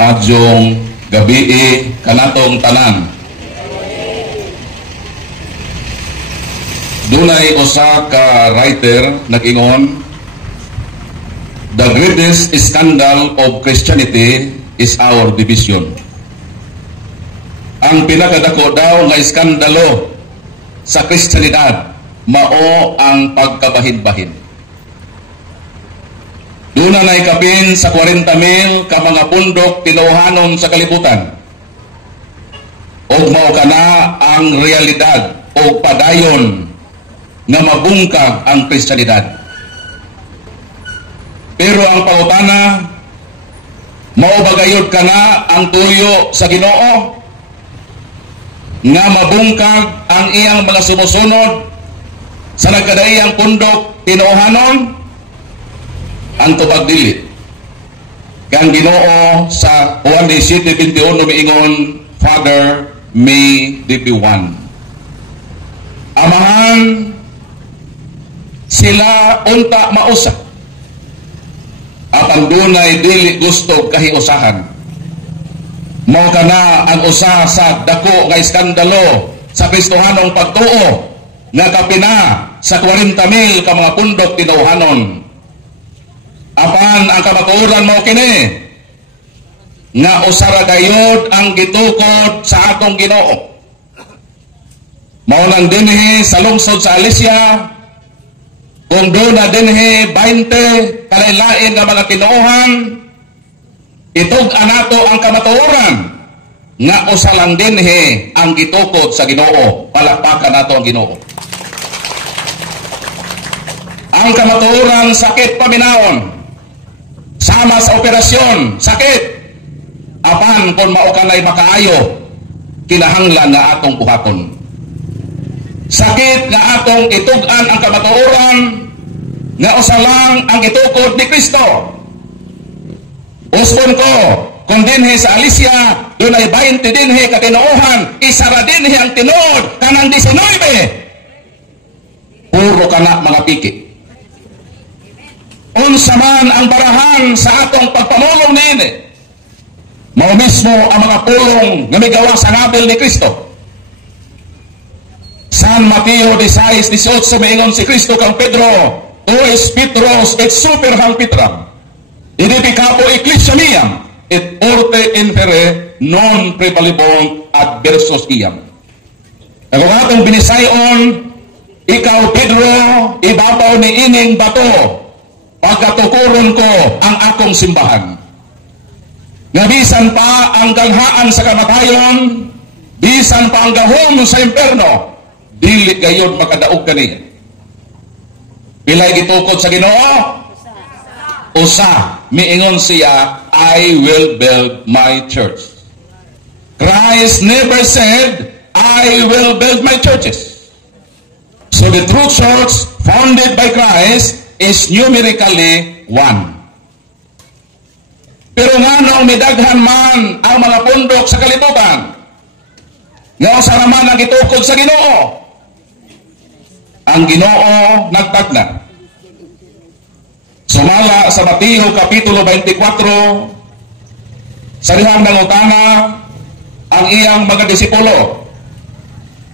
Maadyong gabi kanatong tanan. Dunay usa ka writer nag-ingon, "The greatest scandal of Christianity is our division." Ang pinakadako daw nga iskandalo sa Kristiyanidad mao ang pagkabahin-bahin. Duna na ikapin sa 40,000 ka mga pundok tinuhanon sa kalibutan. Og mao kana ang realidad o padayon nga mabungkag ang Kristiyanidad. Pero ang pangutana, mao bagayod kana ang tuyo sa Ginoo nga mabungkag ang iyang mga sumusunod sa nagkadaiyang pundok tinuhanon? Ang tubag dili. Kang Ginoo sa Juan 17:21 miingon, "Father, may they be one." Amahan sila unta mausa. Apan dunay dili gusto kahiusahan. Mao kana ang usa sa dako nga iskandalo sa Kristohanong pagtuo nga kapina sa 40,000 ka mga pundok tinuhanon. Apan ang kamatuoran mo kini nga usara gayod ang gitukod sa atong Ginoo. Mao nang dinhi sa lungsod sa Alicia, kung doon na dinhi 20 kalailain nga mga tinuohan, itug anato ang kamatuoran nga usa lang dinhi ang gitukod sa Ginoo. Palakpakan nato ang Ginoo. Ang kamatuoran sakit paminaon. Sama sa operasyon, sakit. Apan kung mao kanay makaayo, kinahanglan nga atong buhaton. Sakit nga atong itug-an ang kamatuoran nga usa lang ang itukod ni Kristo. Uspon ko, kung dinhi sa Alicia, dunay 20 dinhi ka tinuohan, isara dinhi ang tinuod kanang 19. Puro kana mga piki. Unsa man ang barahan sa atong pagpamulong niini, mao mismo ang mga pulong nga migawa sa ngabil ni Kristo. San Mateo 16:18 maingon si Kristo kang Pedro, "Tuis Petros et super hang Petram, edificapo ecclesia miam, et orte infere non prevalibong adversos iam." Kung atong binisayon, ikaw Pedro, ibabaw ni ining bato, pagkatukuron ko ang akong simbahan. Nga bisan pa ang ganghaan sa kamatayon, bisan pa ang gahom sa imperno, dili gayod makadaog kaniya. Pilay gitukod sa Ginoo? Usa. Miingon siya, "I will build my church." Christ never said, "I will build my churches." So the true church founded by Christ is numerically one. Pero nga nung midaghan man ang mga pundok sa kalibutan, nga usa naman ang gitukod sa Ginoo, ang Ginoo nagtagna. Sumala sa Mateo Kapitulo 24, sa dihang nangutana ang iyang mga disipulo,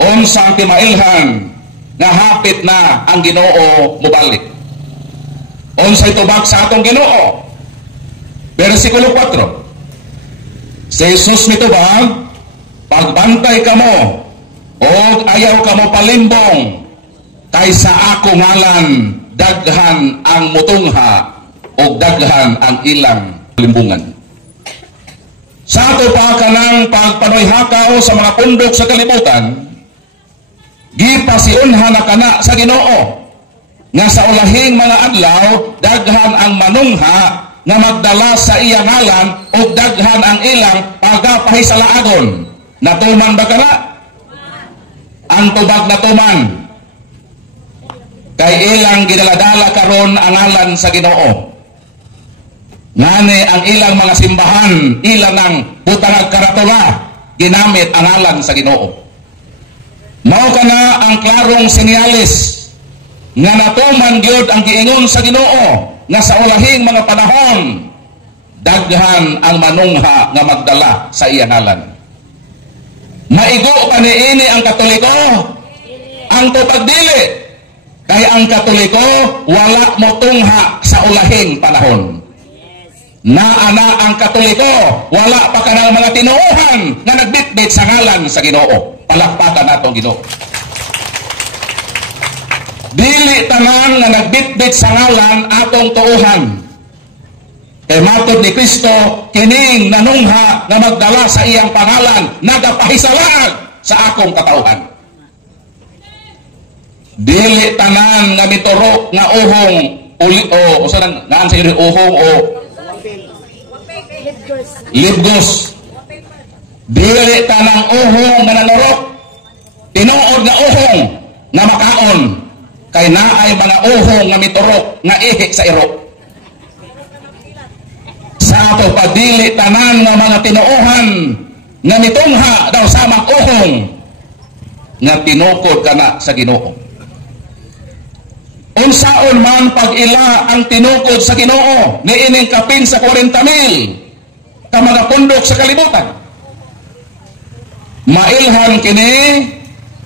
unsang timailhan nga hapit na ang Ginoo mubalik. Unsay tubag sa atong Ginoo? Versikulo 4. Si Jesus mitubag, "Pagbantay kamo, og ayaw kamo palimbong, kay sa ako ngalan daghan ang mutungha, og daghan ang ilang limbungan." Sa ato pa kanang pagpanoy-hakaw sa mga pundok sa kalibutan, gipasiunhan na kana sa Ginoo, nga sa ulahing mga adlaw daghan ang manungha nga magdala sa iya ngalan o daghan ang ilang pagapahisalaagon. Natuman ba kana? Ang tubag natuman. Kay ilang gidaladala karon ang ngalan sa Ginoo. Ngani ang ilang mga simbahan, ilang ng butangag karatula, ginamit ang ngalan sa Ginoo. Mao kana ang klarong senyales nga natuman gyud ang giingon sa Ginoo nga sa ulahing mga panahon daghan ang manungha nga magdala sa iyang ngalan. Maigo pa niini ang Katoliko, ang tupagdili, kaya ang Katoliko wala mo tungha sa ulahing panahon. Naana ang Katoliko, wala pa ka ng mga tinuuhan na nagbitbit sa ngalan sa Ginoo. Palakpakan natong Ginoo. Dili tanan nga nagbitbit sa ngalan atong tuuhan. Kay matod ni Kristo, kining nanungha nga magdala sa iyang pangalan, nagapahisalag sa akong katauhan. Dili tanan nga miturok nga uhong o sa naan sa iri uhong o libgos. Dili tanang uhong nga nanurok, tinuod nga uhong nga makaon, kay naay mga uhong nga miturok nga ihi sa iro. Sa ato padili tanan nga mga tinuohan nga mitungha daw samang uhong nga tinukod kana sa Ginoo. Unsaon man pag-ila ang tinukod sa Ginoo niining kapin sa 40,000 ka mga pundok sa kalibutan. Mailhan kini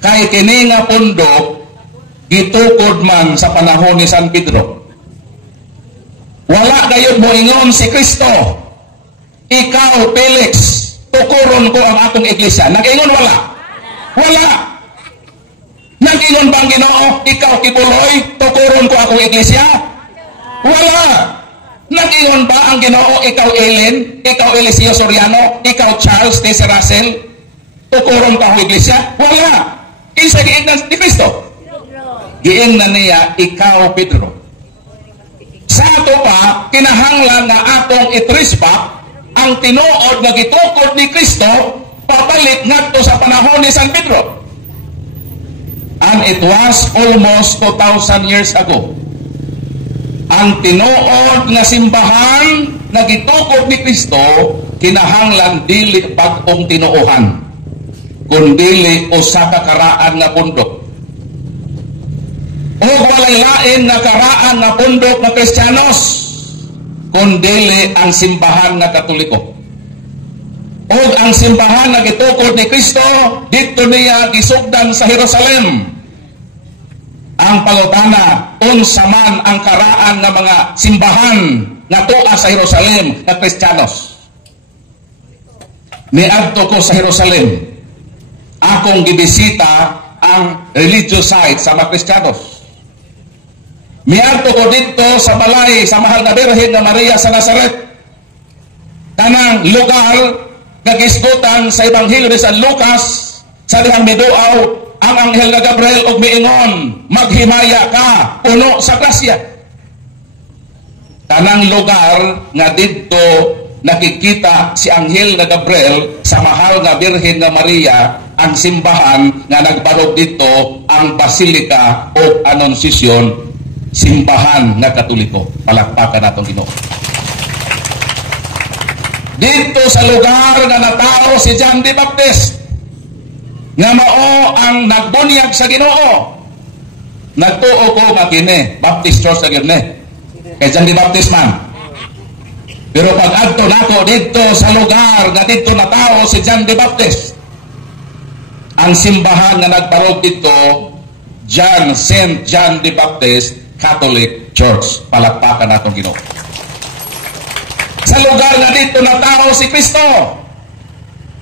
kay kini nga pundok gitukod man sa panahon ni San Pedro. Wala gayud mo ingon si Kristo, ikaw Felix, tukuron ko ang akong iglesia. Nag-ingon wala? Wala. Nag-ingon bang Ginoo, ikaw Kibuloy, tukuron ko akong iglesia? Wala. Nag-ingon ba ang Ginoo, ikaw Ellen, ikaw Eliseo Soriano, ikaw Charles T. Russell, tukuron ko akong iglesia? Wala. Kinsa giingnan ni Kristo? Giingnan niya, ikaw Pedro. Sa ato pa, kinahanglan nga atong itrispa ang tinuod nga gitukod ni Kristo papalik ngadto sa panahon ni San Pedro. And it was almost 2,000 years ago. Ang tinuod nga simbahan nga gitukod ni Kristo kinahanglan dili bag-ong tinuohan, kundi usa ka karaan nga pundok. O walay lain na karaan na pundok na Kristiyanos, kundi ang simbahan na Katoliko. O ang simbahan na gitukod ni Kristo, dito niya gisugdan sa Jerusalem. Ang pangutana, unsa man ang karaan ng mga simbahan na tuwa sa Jerusalem na Kristiyanos. Niadto ko sa Jerusalem, akong gibisita ang religious site sa mga Kristiyanos. Miadto ko dito sa balay sa mahal na Birhen na Maria sa Nazaret. Tanang lugar nga gisgutan sa Ebanghelyo ni San Lucas, sa dihang miduaw ang anghel na Gabriel og miingon, maghimaya ka, puno sa grasya. Tanang lugar nga dito nakikita si anghel na Gabriel sa mahal na Birhen na Maria, ang simbahan nga nagbarog dito ang Basilika o Annunciation, simbahan na Katoliko. Palakpakan natong Ginoo. Dito sa lugar na natao si John the Baptist, nga mao ang nagbunyag sa Ginoo. Nagtuo ko nga kini Baptist Church na gini kay John the Baptist man. Pero pag adto nako dito sa lugar nga dito natao si John the Baptist, ang simbahan nga nagbarog dito, St. John the Baptist Catholic Church. Palakpakan natong Ginoo. Sa lugar nga dito natao si Kristo,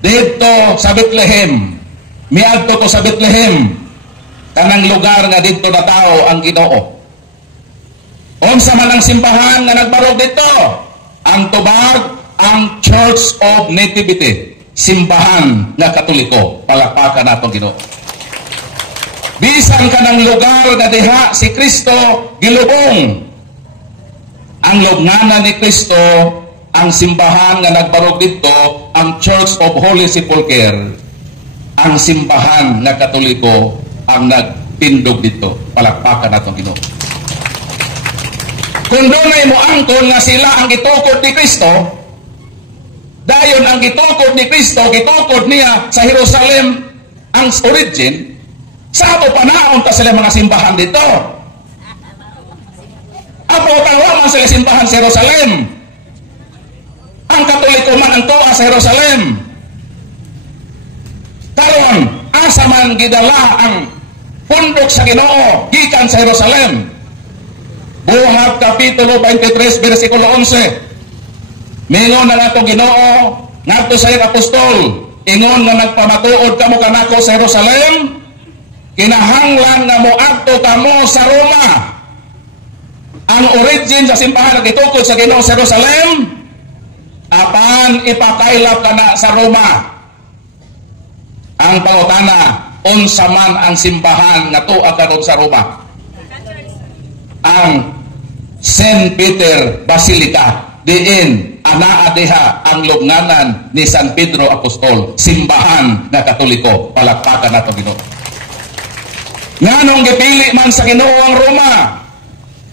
dito sa Bethlehem, miadto ko sa Bethlehem, kanang lugar nga dito natao ang Ginoo. Unsa man ang simbahan nga nagbarog dito? Ang tubag, ang Church of Nativity, simbahan nga Katoliko. Palakpakan natong Ginoo. Bisan ka ng lugar na diha si Kristo gilubong. Ang lubnganan ni Kristo, ang simbahan nga nagbarog dito, ang Church of Holy Sepulchre, ang simbahan nga Katoliko ang nagtindog dito. Palakpakan natong Ginoo. Kung dunay mo angkon nga sila ang gitukod ni Kristo, dayon ang gitukod ni Kristo, gitukod niya sa Jerusalem ang origin. Sa ato panahon ta sila mga simbahan dito. Apo tawa man sila simbahan sa Jerusalem. Ang Katoliko man ang tuwa sa Jerusalem. Karon, asa man gidala ang pundok sa Ginoo gikan sa Jerusalem. Buhat Kapitulo 23, versikulo 11. Mingon na nato Ginoo ngadto sa iyang apostol, ingon nga nagpamatuod kamo kanako sa Jerusalem, kinahanglan nga moadto kamo sa Roma. Ang origin sa simbahan nagitukod sa Ginoo sa Jerusalem, apan ipakailap kana sa Roma. Ang pangutana, unsa man ang simbahan nga tuwa karon sa Roma? Ang St. Peter Basilica, diin anaa diha ang lubnganan ni San Pedro Apostol, simbahan nga Katoliko. Palakpakan nato Ginoo. Nganong gipili man sa Ginoo ang Roma?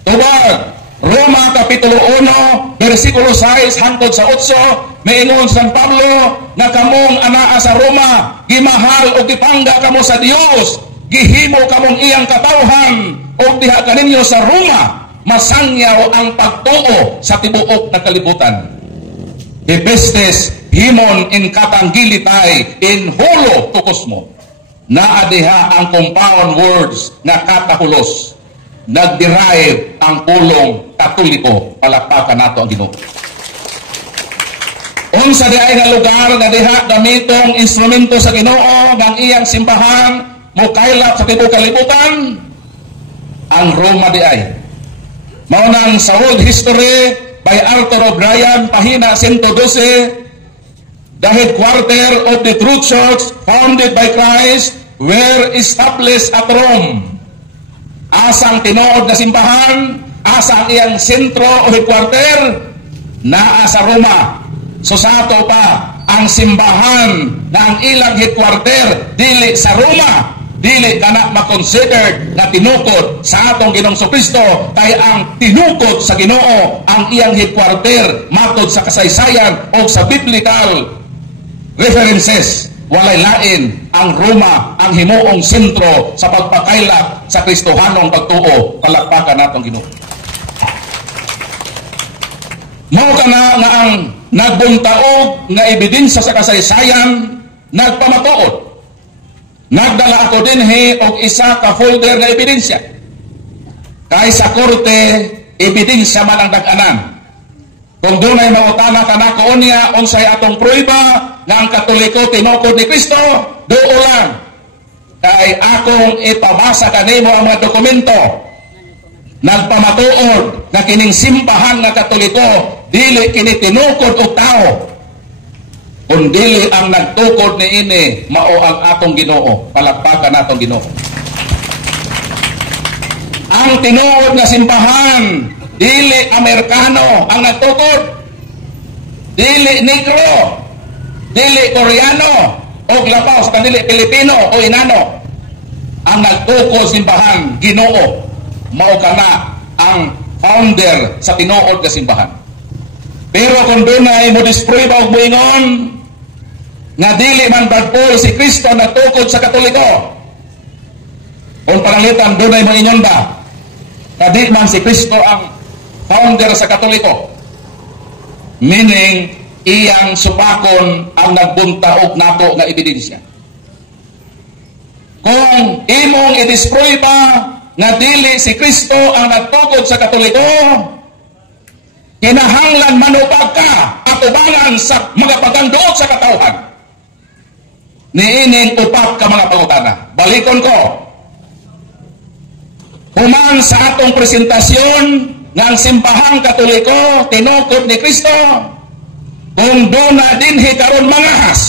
Tubag, Roma Kapitulo 1, versikulo 6 hangtod sa 8, maingon San Pablo nga kamong anaa sa Roma, gimahal o gipangga kamo sa Dios, gihimo kamong iyang katawhan, o diha kaninyo sa Roma masangyaw ang pagtuo sa tibuok na kalibutan. Epestes himon in katanggilitay in hulo tukosmo. Naa diha ang compound words na katahulos. Nagderive ang pulong Katoliko. Palakpakan nato ang Ginoo. Unsa di ay nga lugar nga diha gamitong instrumento sa Ginoo ng iyang simbahan mo kailap sa tibuok kalibutan? Ang Roma di ay. Maunang sa World History by Arthur O'Brien, pahina 112, the headquarter of the true church founded by Christ were established at Rome. Asang tinuod na simbahan, asang iyang sentro o headquarter, naa sa Roma. So sa ato pa, ang simbahan na ang ilang headquarter, dili sa Roma, dili kana ma-considered na tinukod sa atong Ginoong Kristo, kay ang tinukod sa Ginoo ang iyang headquarter matod sa kasaysayan o sa biblical references. Walay lain ang Roma ang himuong sentro sa pagpakailap sa Kristohanong pagtuo. Palakpakan natong Ginoo. Mao kana nga ang nagbuntaog nga ebidensya sa kasaysayan nagpamatuod. Nagdala ako dinhi og isa ka folder nga ebidensya. Kay sa korte, ebidensya man ang dag-anan. Kung dunay mangutana kanako unya unsay atong prueba nga ang Katoliko tinukod ni Kristo, duo lang. Kay akong ipabasa kanimo ang mga dokumento. Nagpamatuod na kining simbahan nga Katoliko dili kini tinukod og tao, kundi ang nagtukod ni ini mao ang atong Ginoo. Palakpakan natong Ginoo. Ang tinuod nga simbahan dili Amerikano ang nagtukod, dili Negro, dili Koreano o labaw sa dili Pilipino o Inano. Ang nagtukod simbahan Ginoo. Mao kana ang founder sa tinuod nga simbahan. Pero kung dunay mo disprueba og moingon nga dili man bagpol si Kristo natukod sa Katoliko, kung panalitan dunay mo ingon ba nga di man si Kristo ang founder sa Katoliko, meaning iyang supakon ang nagbuntaog nato nga ebidensya. Kung imong i-disprueba nga dili si Kristo ang nagtukod sa Katoliko, kinahanglan manubag ka atubangan sa mga pagkanduot sa katawhan. Niining upat ka mga pangutana. Balikon ko. Human sa atong presentasyon ng simbahang Katoliko tinukod ni Kristo, kung doon na dinhi karon mangahas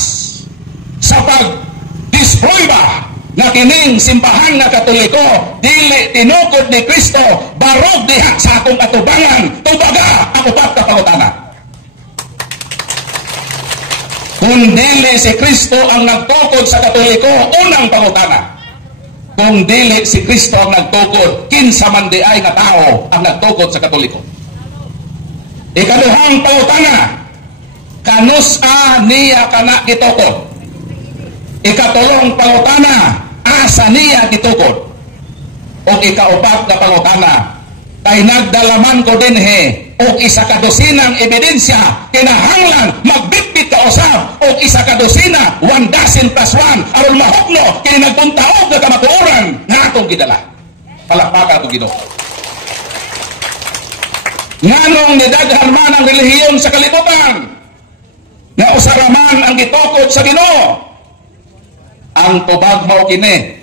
sa pag-disprueba na kining simbahan nga Katoliko dili tinukod ni Kristo, barog diha sa akong atubangan, tubaga ang upat ka pangutana. Kung dili si Kristo ang nagtukod sa Katoliko, unang pangutana. Kung dili si Kristo ang nagtukod, kinsa man di ay nga tao ang nagtukod sa Katoliko. Ikaduhang pangutana, kanusa niya kana gitukod? Ikatulong pangutana, asa niya gitukod? O ikaupat na pangutana, kay nagdalaman ko dinhi o isa ka dosinang ebidensya kinahanglan magbitbit ka usab o isa ka dosina 1 dozen plus 1 aron mahukno kini nagpuntaog nga kamatuoran nga atong gidala. Palakpakan atong Ginoo. Nganong nidaghan man ang relihiyon sa kalibutan nga usaraman ang gitukod sa Ginoo. Ang tubag mao kini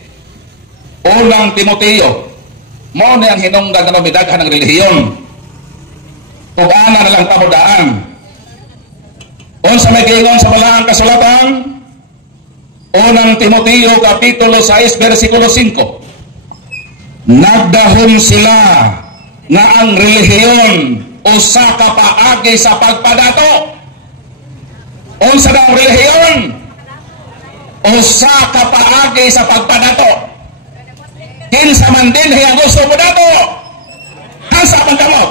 unang Timoteo mao ni ang hinungdan nga midaghan ang relihiyon. Tug-ana na lang pamudaan. Unsa may giingon sa balaang kasulatan? Unang Timoteo kapitulo 6 bersikulo 5. Nagdahom sila nga ang relihiyon usa ka paagi sa pagpadato. Unsa daw ang relihiyon? Usa ka paagi sa pagpadato. Kinsa man din ang gusto mo dato? Asa man kamo?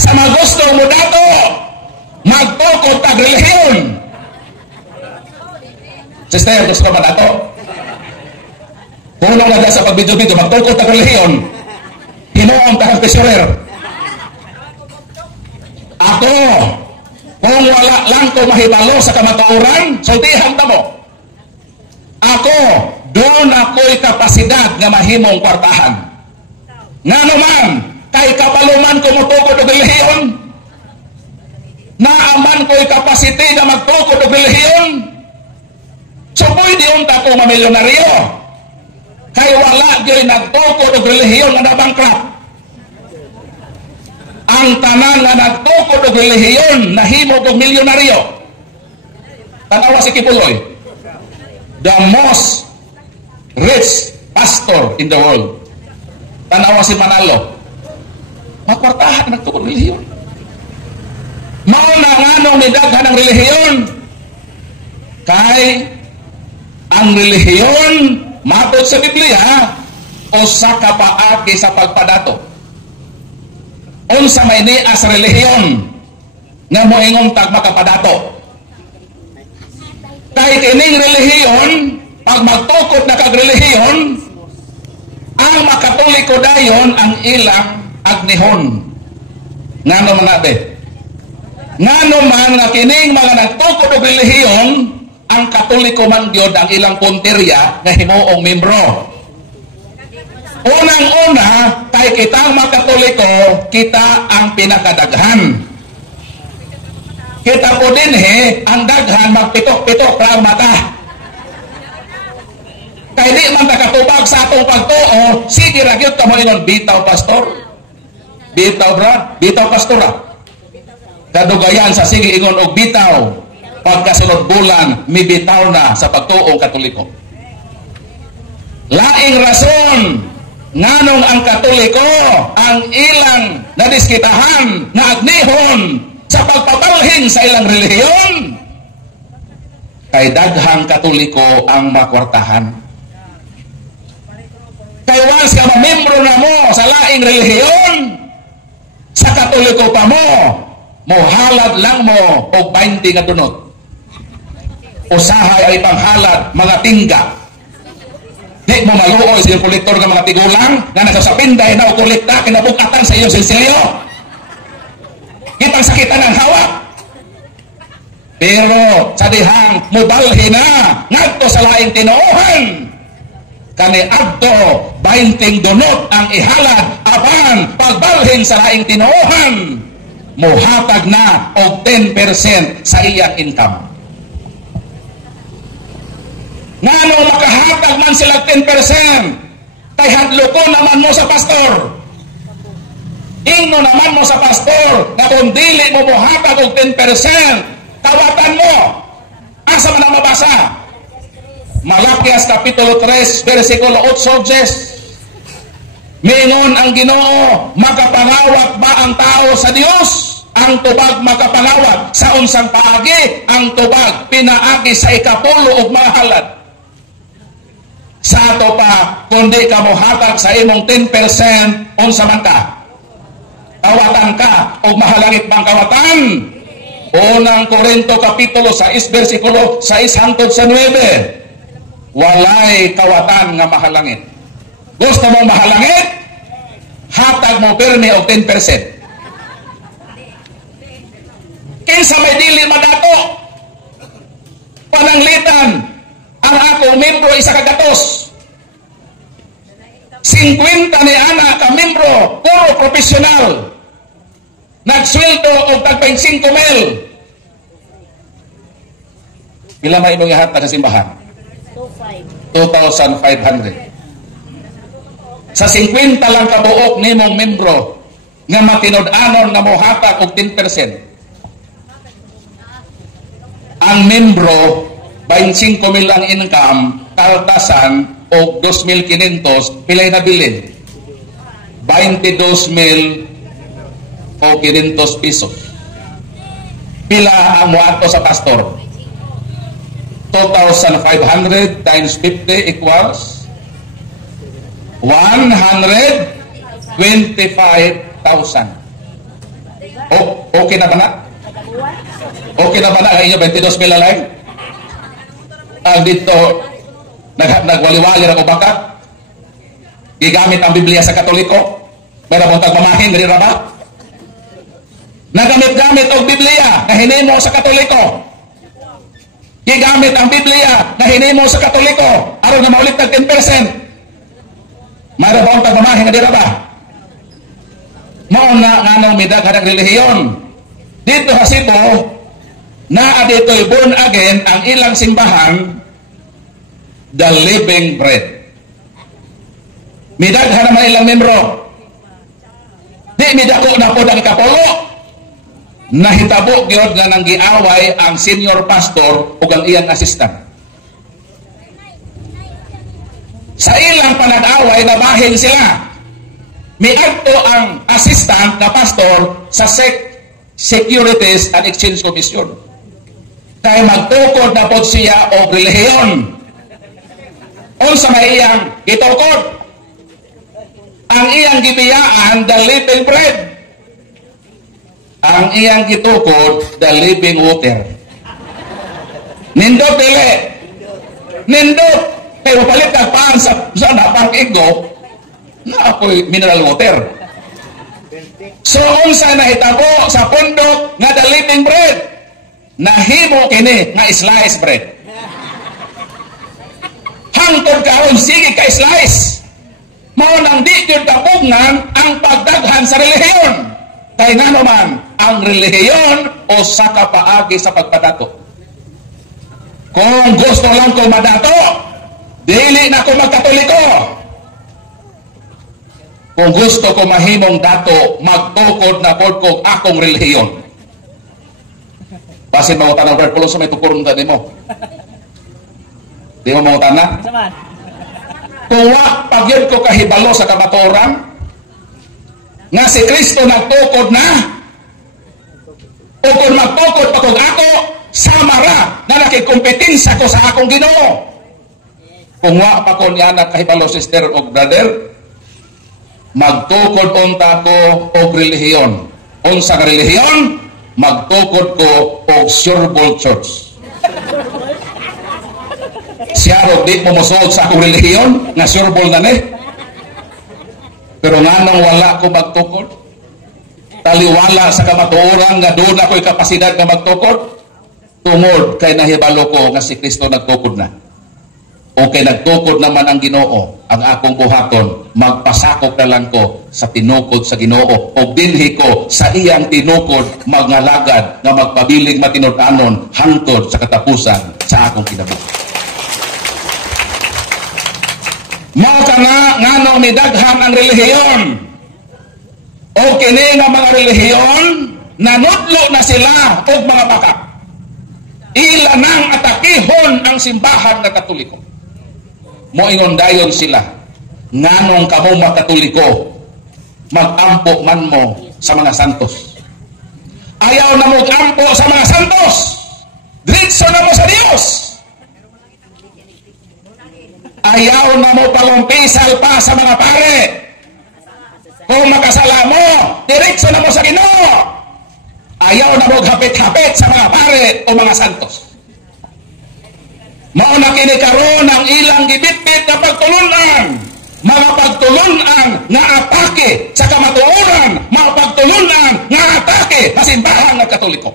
Sa mga gusto mo dato, magtukod tag relihiyon. Sister, gusto ka ba dato? Kung nung sa pagbidyo-bidyo, magtukod tag relihiyon, hinuong takang tesorer. Ako, kung wala lang ko mahibalo sa kamatuoran, sultihan ta mo. Ako, doon ako'y kapasidad nga mahimong kwartahan. Nga naman, kay kapaluman ko mutukod o relihiyon, naaman ko'y kapasite na magtukod o relihiyon, so pwede unta ko mamilyonaryo. Kay wala gyud nagtukod og relihiyon nga nabangkrut. Ang tanan nga nagtukod og relihiyon nahimo og milyonaryo. Tanawa si Kipuloy, the most rich pastor in the world. Tanawa si Manalo, magkwartahan nagtukod og relihiyon. Mao na nganong nidaghan ang relihiyon. Kay ang relihiyon matod sa Biblia, usa ka paagi sa pagpadato. Unsa may niya sa relihiyon nga moingon tag makapadato. Kay kining relihiyon, pag magtukod na kag relihiyon, ang makatoliko dayon ang ilang agnihon. Ngano man nabe? Ngano man nga kining mga nagtukod og relihiyon, ang Katoliko man gyud ang ilang punteriya nga himuong membro. Unang-una, kay kitang mga Katoliko, kita ang pinakadaghan. Kita po din ang daghan magpitok-pitok ra ang mata. Kay di man takatubag sa atong pagtuo, sige ra gyud kamo ingon bitaw pastor. Bitaw bra, bitaw pastora. Kadugayan sa sige ingon og bitaw. Pagkasunod bulan, mibitaw na sa pagtuong Katoliko. Laing rason, nganong ang Katoliko, ang ilang nadiskitahan, na agnihon, sa pagpabalhin sa ilang relihiyon, kay daghang Katoliko ang makwartahan. Kay once ka mamembro na mo sa laing relihiyon, sa Katoliko pa mo, mohalad lang mo o 20 nga dunot. Usahay ay panghalad mga tingga. Di mo maluoy sa iyong kolektor ng mga tigulang na nasasapinday na o kolekta kinabukatan sa iyong silsilyo. Kitang sakitan ng hawak. Pero sa dihang mubalhi na ngadto sa laing tinuohan. Kani adto 20 dunot ang ihalad apan pagbalhin sa laing tinuohan. Muhatag na og 10% sa iyang income. Ngano makahatag man sila 10%? Kay hadloko naman mo sa pastor. Ingno naman mo sa pastor na kung dili mo muhatag og 10%, tawatan mo. Asa man ang mabasa? Malakias kapitulo 3 bersikulo 8. Mingon ang Ginoo, makapangawat ba ang tao sa Dios? Ang tubag makapangawat sa unsang paagi, ang tubag pinaagi sa ikapulo og mahalad. Sa ato pa, kundi ka mohatag sa imong 10%, unsa man ka? Kawatan ka o mahalangit bang kawatan? Unang Korinto kapitulo 6 bersikulo 6 hangtod sa 9. Walay kawatan nga mahalangit. Gusto mo mahalangit? hatag mo permi og 10%. Kinsa may dili madato, pananglitan ang akong membro isa ka gatos. 50 ni ana ka membro, puro profesional. Nagsweldo og tagpay 5,000. Pila may imong ihatag sa simbahan? 2,500. Sa 50 lang kabuok nimong membro nga matinud-anon nga mohatag og 10%. Ang membro 25,000 ang income, kaltasan og 2,500 pilay na bilin. 22,000 o 500 pesos. Pila ang muato sa pastor? 2,500 times 50 equals 125,000. Okay na ba na? Okay na ba na ang inyo 22,000 alay? Dito, nagwaliwali na ko baka? Gigamit ang Biblia sa Katoliko? Meron mong tagmamahin, gani ba? Nagamit-gamit ang Biblia na hinimo sa Katoliko. Gigamit ang Biblia na hinimo sa Katoliko. Araw na maulit ng 10%. Mayroon ba ang tagmamahin na dira ba? Mauna nga nang midaghan ang relihiyon. Dito sa Cebu, naa dito'y born again ang ilang simbahan, the living bread. Midaghan naman ilang membro. Di midako na po ng kapolo. Nahitabo gyud nga nang giaway ang senior pastor ug ang iyang assistant. Sa ilang panag-away nabahin sila. Miadto ang assistant na pastor sa Securities and Exchange Commission. Kaya magtukod na po siya o relihiyon. Unsa may iyang gitukod? Ang iyang gibiyaan, the living bread. Ang iyang gitukod, the living water. Nindot dili. Nindot. Kaya mapalit kang paan sa napang igo, na ako'y mineral water. So, unsa na hitabo sa pundok nga the living bread, nahimo kini nga slice bread. Hangtod karon sige ka slice. Mao nang di gyud kapugnan ang pagdaghan sa relihiyon. Kay ngano man ang relihiyon o sa kapaagi sa pagpadato. Kung gusto lang ko madato, dili na ko magkatoliko. Kung gusto ko mahimong dato, magtukod na pod ko akong relihiyon. Basin mo tanang verpulo sa may tukuron tani mo. Di mo mo tanang? Kung wa pagyud ko kahibalo sa kamatuoran, nga si Kristo nagtukod na, o kung magtukod pa kung ako, samara na nakikompetensya ko sa akong Ginoo. Kung wa pa ko niya kahibalo sister o brother, magtukod unta ko og relihiyon. Unsa nga relihiyon? Magtukod ko og Sureball Church. Siya ro di mo mosuod sa akong relihiyon nga Sureball na ni. Pero nganong wala ko magtukod? Taliwala sa kamatuoran nga doon ako'y kapasidad nga magtukod? Tungod kay nahibalo ko nga si Kristo nagtukod na. O kay nagtukod naman ang Ginoo, ang akong buhaton, magpasakop na lang ko sa tinukod sa Ginoo. O dinhi ko sa iyang tinukod, magngalagad na magpabiling matinud-anon hangtod sa katapusan sa akong kinabuhi. Mao ka nga nganong midaghan ang relihiyon. O kini nga mga relihiyon, nanudlo na sila og mga baka. Ila nang atakihon ang simbahan nga Katoliko. Moingon dayon sila, nganong kamo mga Katoliko, mag-ampo man mo sa mga santos. Ayaw na mag-ampo sa mga santos. Diretso na mo sa Dios. Ayaw na mo palumpisal pa sa mga pare. Kung makasala mo, diretso na mo sa Ginoo. Ayaw na mo hapit-hapit sa mga pare o mga santos. Mao na kini karon ang ilang gibitbit na pagtulunan mga pagtulunan nga atake sa kamatuoran, mga pagtulunan nga atake sa simbahan ng Katoliko.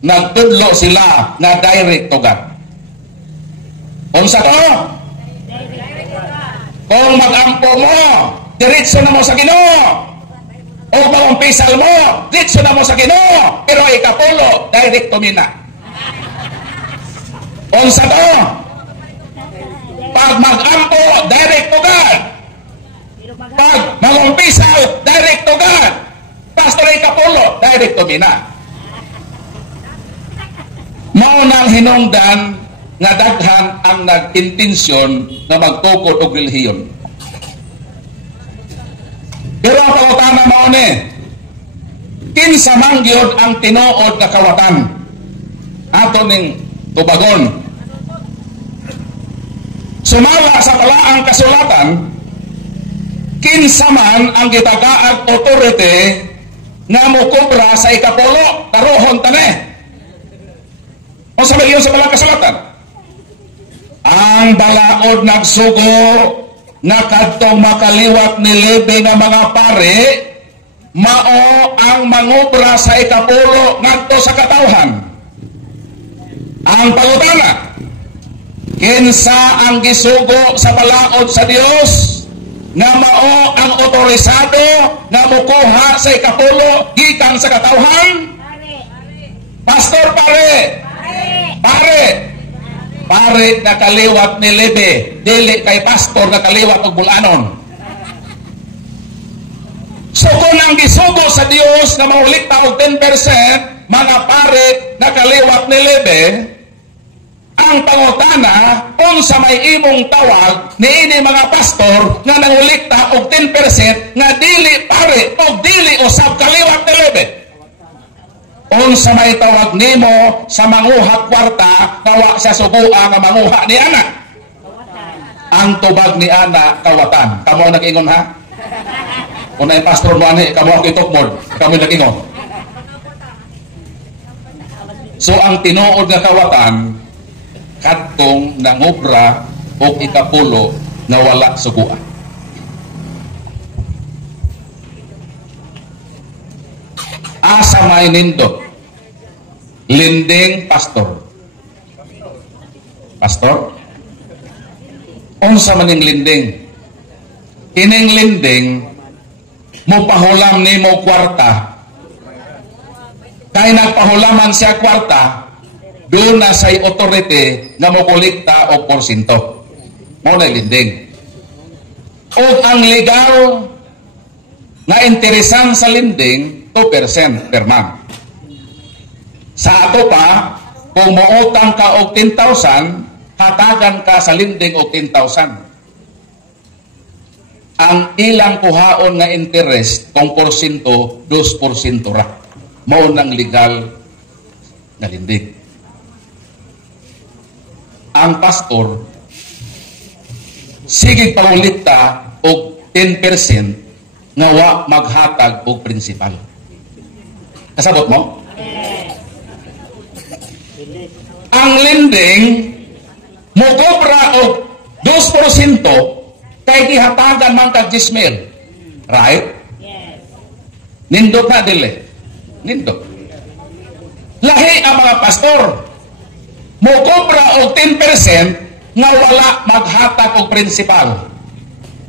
Nagtudlo sila na direct to God. Unsa to? Kung mag-ampo mo, diretso na mo sa Ginoo. O pag-umpisal mo, diretso na mo sa Ginoo. Pero ikapulo, direct to mina. Unsa to? Pag mag-ampo, direct to God. Pag mag-umpisal, direct to God. Pastor ikapulo, direct to mina. Maunang hinungdan nga daghan ang nag-intensyon na magtukod og relihiyon. Pero ang pangutana mao ni, kinsa man gyud ang tinuod nga kawatan ato ning tubagon. Sumala sa talaang kasulatan, kinsa man ang gitagaag authority nga mokobra sa ikapulo karohon tani. O sa bagyo sa talang kasulatan, ang balaod nagsugo na kadtong makaliwat ni Levi nga mga pare, mao ang mangobra sa ikapulo ngadto sa katawhan. Ang pangutana, kinsa ang gisugo sa balaod sa Dios nga mao ang otorisado nga mokuha sa ikapulo gikan sa katawhan? Pastor pare. Pare na kaliwat ni Levi, dili kay pastor na kaliwat og bulanon. So kung ang gisugo sa Dios na maulikta og 10%, mga pare na kaliwat ni Levi, ang pangutana unsa may imong tawag niini mga pastor nga nangulikta og 10% nga dili pare og dili usab kaliwat ni Levi. Unsa may tawag nimo sa manguha kwarta kawa sa subuan nga manguha ni ana? Ang tubag ni ana kawatan. Kamo nag-ingon ha? Unay pastor mo ani, kamo ako itukmod, kamo nag-ingon. So ang tinuod nga kawatan kadtong nangobra og ikapulo na wala suguan. Asa may nindot linding pastor. Unsa man ning linding? Kining linding mo pahulam nimo kwarta. Kay nagpahulaman siya kwarta, doon na say authority nga mo kolekta og porsyento. Mo na linding. O ang legal na interesan sa linding 2% per month. Sa ato pa, kung muutang ka og 10,000, hatagan ka sa linding og 10,000. Ang ilang kuhaon nga interest, kung porsyento, 2% ra. Mao nang legal na linding. Ang pastor, sige paulikta og 10% nga wa maghatag og principal. Kasabot mo? Ang lending mo cobra og 2% kay gihatagan man kag 10,000. Right? Yes. Nindot na dili. Nindot. Lahi ang mga pastor mo cobra og 10% nga wala maghatag og principal.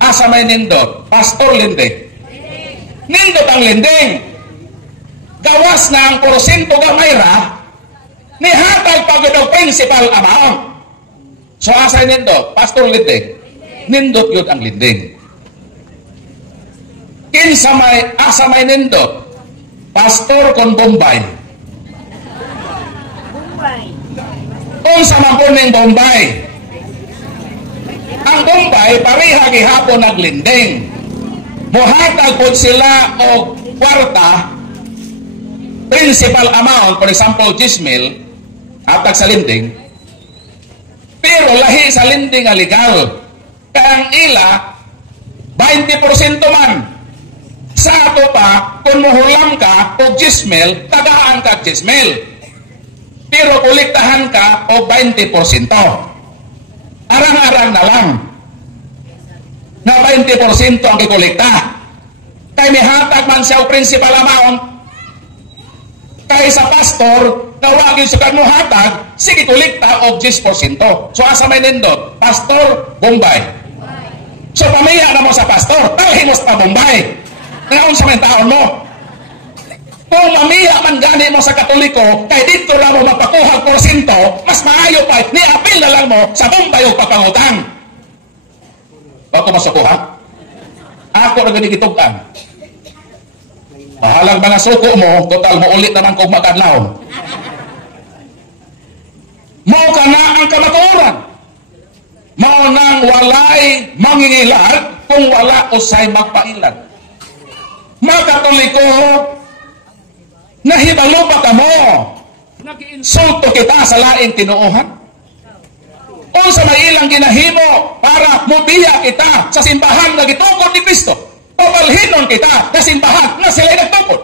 Asa may nindot? Pastor lending. Nindot ang lending. Gawas na ang porsyento gamay ra, nihatag pagod og principal amount. So asa nindot? Pastor lending. Nindot yun ang lending. Kinsa may asa may nindot? Pastor kon Bombay. Unsa man po ning Bombay? Ang Bombay pareha gihapon naglinding. Mohatag po sila og kwarta, principal amount, for example, 10,000, atag sa linding. Pero lahi sa linding nga legal. Kaya ang ila, 20% man. Sa ato pa, kung muhulam ka o 10,000, tagaan ka 10,000. Pero kuliktahan ka o 20%. Arang-arang na lang. na 20% ang kikolekta. Kay mihatag man siya o principal amount, kay sa pastor, na wagin sa kano hatag, sige kolekta og 10%. So asa may nindot? Pastor, Bombay. So pamiya na mo sa pastor, talhin mo sa Bombay. Ngayon sa may taon mo. Kung mamiya man gani mo sa Katoliko, kay dito lang mo mapakuha porsyento, mas maayo pa, ni-apil na lang mo sa Bombay o papangutang. Ako masukuha? Ako na ganigitugan. Mahalang mga suko mo, total mo ulit naman kung magkadlaw. Mao ka na ang kamatuoran. Mao nang walay mangingilag kung wala usay magpailag. Mga Katoliko, nahibalo ba ka mo? Nag-insulto kita sa laing tinuohan? Unsa may ilang ginahimo para mobiya kita sa simbahan na gitukod ni Kristo? O balhinon kita na simbahan na sila'y nagtukod?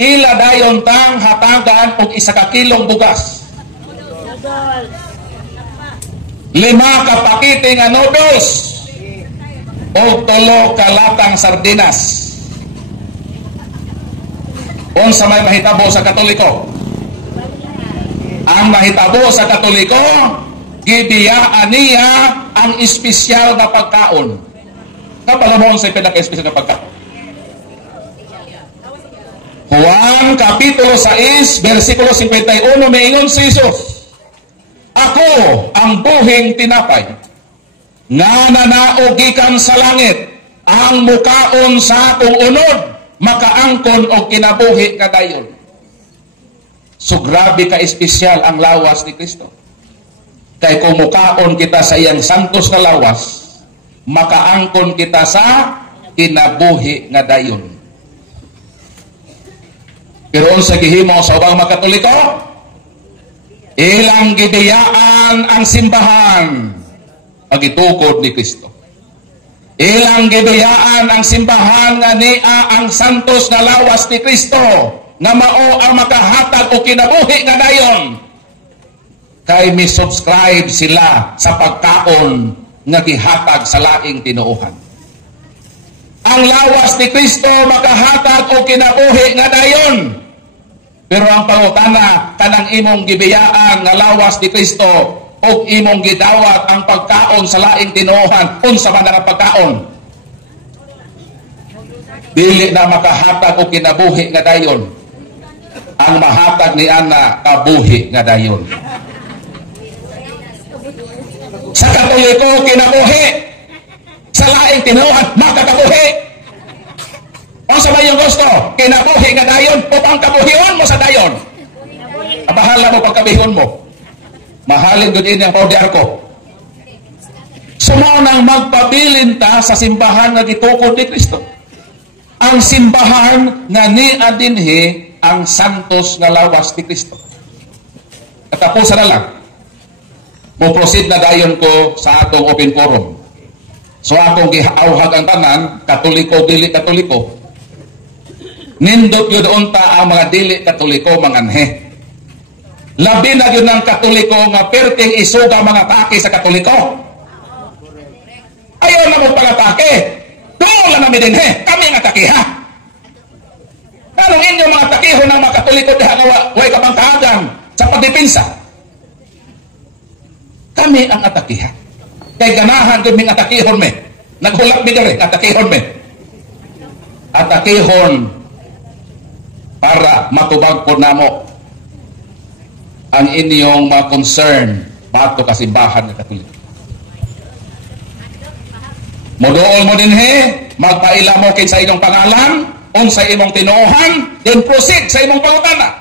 Ila dayon tang hatagan og 1 kilong bugas. 5 ka pakete nga noodles o 3 ka latang sardinas. Unsa may mahitabo sa Katoliko? Ang mahitabo sa Katoliko, gibiyaan niya ang espesyal na pagkaon. Kapalamon sa pinaka-espesyal na pagkaon. Juan Kapitulo 6, versikulo 51, maingon si Jesus, ako ang buhing tinapay, nga nanaugikan sa langit, ang mukaon sa akong unod, makaangkon o kinabuhi kadayon. So grabe ka espesyal ang lawas ni Kristo. Kay kung mukaon kita sa iyang santos na lawas, makaangkon kita sa kinabuhi nga dayon. Pero unsa gihimo sa ubang mga Katoliko? Ilang gibiyaan ang simbahan pagitukod ni Kristo. Ilang gibiyaan ang simbahan nga niya ang santos na lawas ni Kristo, nga mao ang makahatag o kinabuhi nga dayon. Kay mi-subscribe sila sa pagkaon nga gihatag sa laing tinuohan. Ang lawas ni Kristo makahatag o kinabuhi nga dayon. Pero ang pangutana, kanang imong gibiyaan nga lawas ni Kristo o imong gidawat ang pagkaon sa laing tinuohan, unsa man ang pagkaon? Dili na makahatag o kinabuhi nga dayon. Ang mahatag ni ana kabuhi nga dayon. Sa Katoliko kinabuhi, sa laing tinuohan makakabuhi. Unsa ba yung gusto? Kinabuhi nga dayon o pang kabuhion mo sa dayon? Bahala mo pagkabihon mo. Mahalin gud ini ang powder ko. Sumo nang magpabilin ta sa simbahan nga gitukod ni Kristo. Ang simbahan nga niya dinhi ang santos nga lawas ni Kristo. Katapusan na lang. Mo-proceed na dayon ko sa atong open forum. So akong giauhag ang tanan, Katoliko, dili Katoliko. Nindot yun unta ang mga dili Katoliko manganhe. Labi na yun ng Katoliko nga perting isuga mga atake sa Katoliko. Ayaw na mo pang-atake. Doon lang namin din kami ang atakiha. Anong inyo mga atakiho ng mga Katoliko diha nga way kabangkahagan sa pagdepensa? Kami ang atakiha. Kay ganahan din ming atakihon me. Naghulak mi dire, atakihon me. Atakihon para matubag po namo ang inyong mga concern bato kasimbahan ng Katoliko. Modool mo din magpaila mo kin sa inyong pangalan, unsa imong tinuohan, then proceed sa imong pangutana.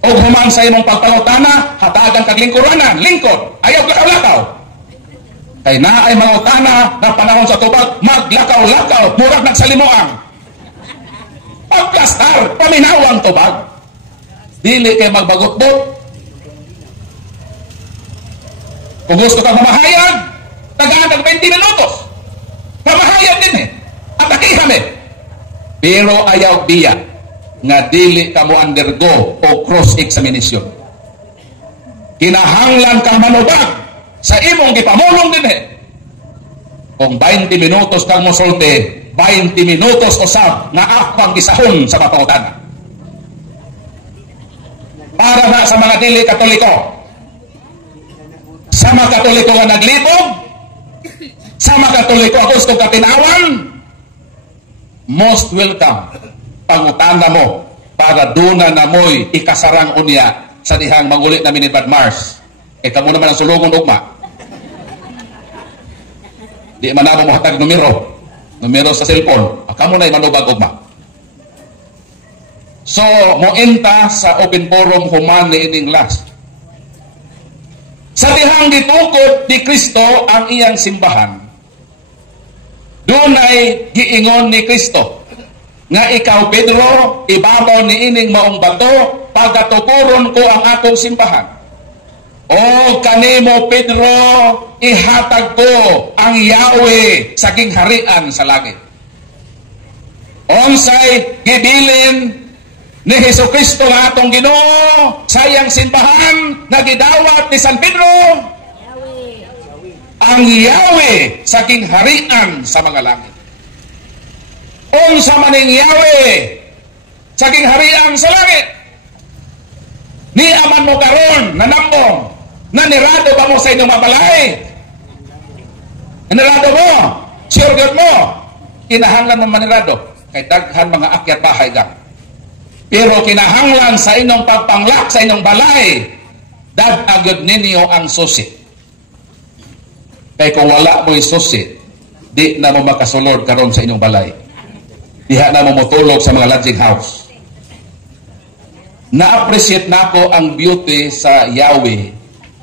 O human sa imong pagpangutana, hatagan kag lingkuranan, lingkod, ayaw lakaw-lakaw. Kay naay mangutana na panahon sa tubag, maglakaw-lakaw, murag nagsalimuang. Pagplastar, paminawang tubag. Dili kay magbagot-bot. Kung gusto ka mamahayag, tagaan ng 20 minutos. Mamahayag din atakihan Pero ayaw biya nga dili ka mo undergo o cross-examination. Kinahanglan kang manubag sa imong gipamulong din Kung 20 minutos kang mosulti, 20 minutos usab nga akong gisahon sa mga pangutana. Para na sa mga dili Katoliko. Sa mga Katoliko nga naglibog, sa mga Katoliko ang gusto katinawan, most welcome. Pangutana mo para duna na mo'y ikasarang unya sa dihang mangulit namin ni Brad Mars. Kamo naman ang sulungon ugma. Di man na mo hatag numero sa cellphone. Kamo na imanubag ugma. So, moenta sa open forum human ni ining last. Sa dihang gitukod ni Kristo ang iyang simbahan, dunay giingon ni Kristo nga ikaw, Pedro, ibabaw ni ining maong bato, pagatukuron ko ang akong simbahan. O kanimo, Pedro, ihatag ko ang Yahweh sa gingharian sa langit. Onsay gibilin ni Jesucristo nga atong Ginoo sa iyang simbahan na gidawat ni San Pedro, ang Yahweh sa gingharian sa mga langit. Unsa maning Yahweh sa gingharian sa langit? Ni aman mo karon nanambong, nanirado ba mo sa inyong mabalay? Nanirado mo? Sure God mo? Kinahanglan mo manirado kay daghan mga akyat bahay gang. Pero kinahanglan sa inyong pagpanglak sa inyong balay, dag-agad ninyo ang susi. Kaya kung wala mo'y susi, di na mo makasulod karon sa inyong balay. Diha na mo motulog sa mga lodging house. Na-appreciate na ko ang beauty sa Yahweh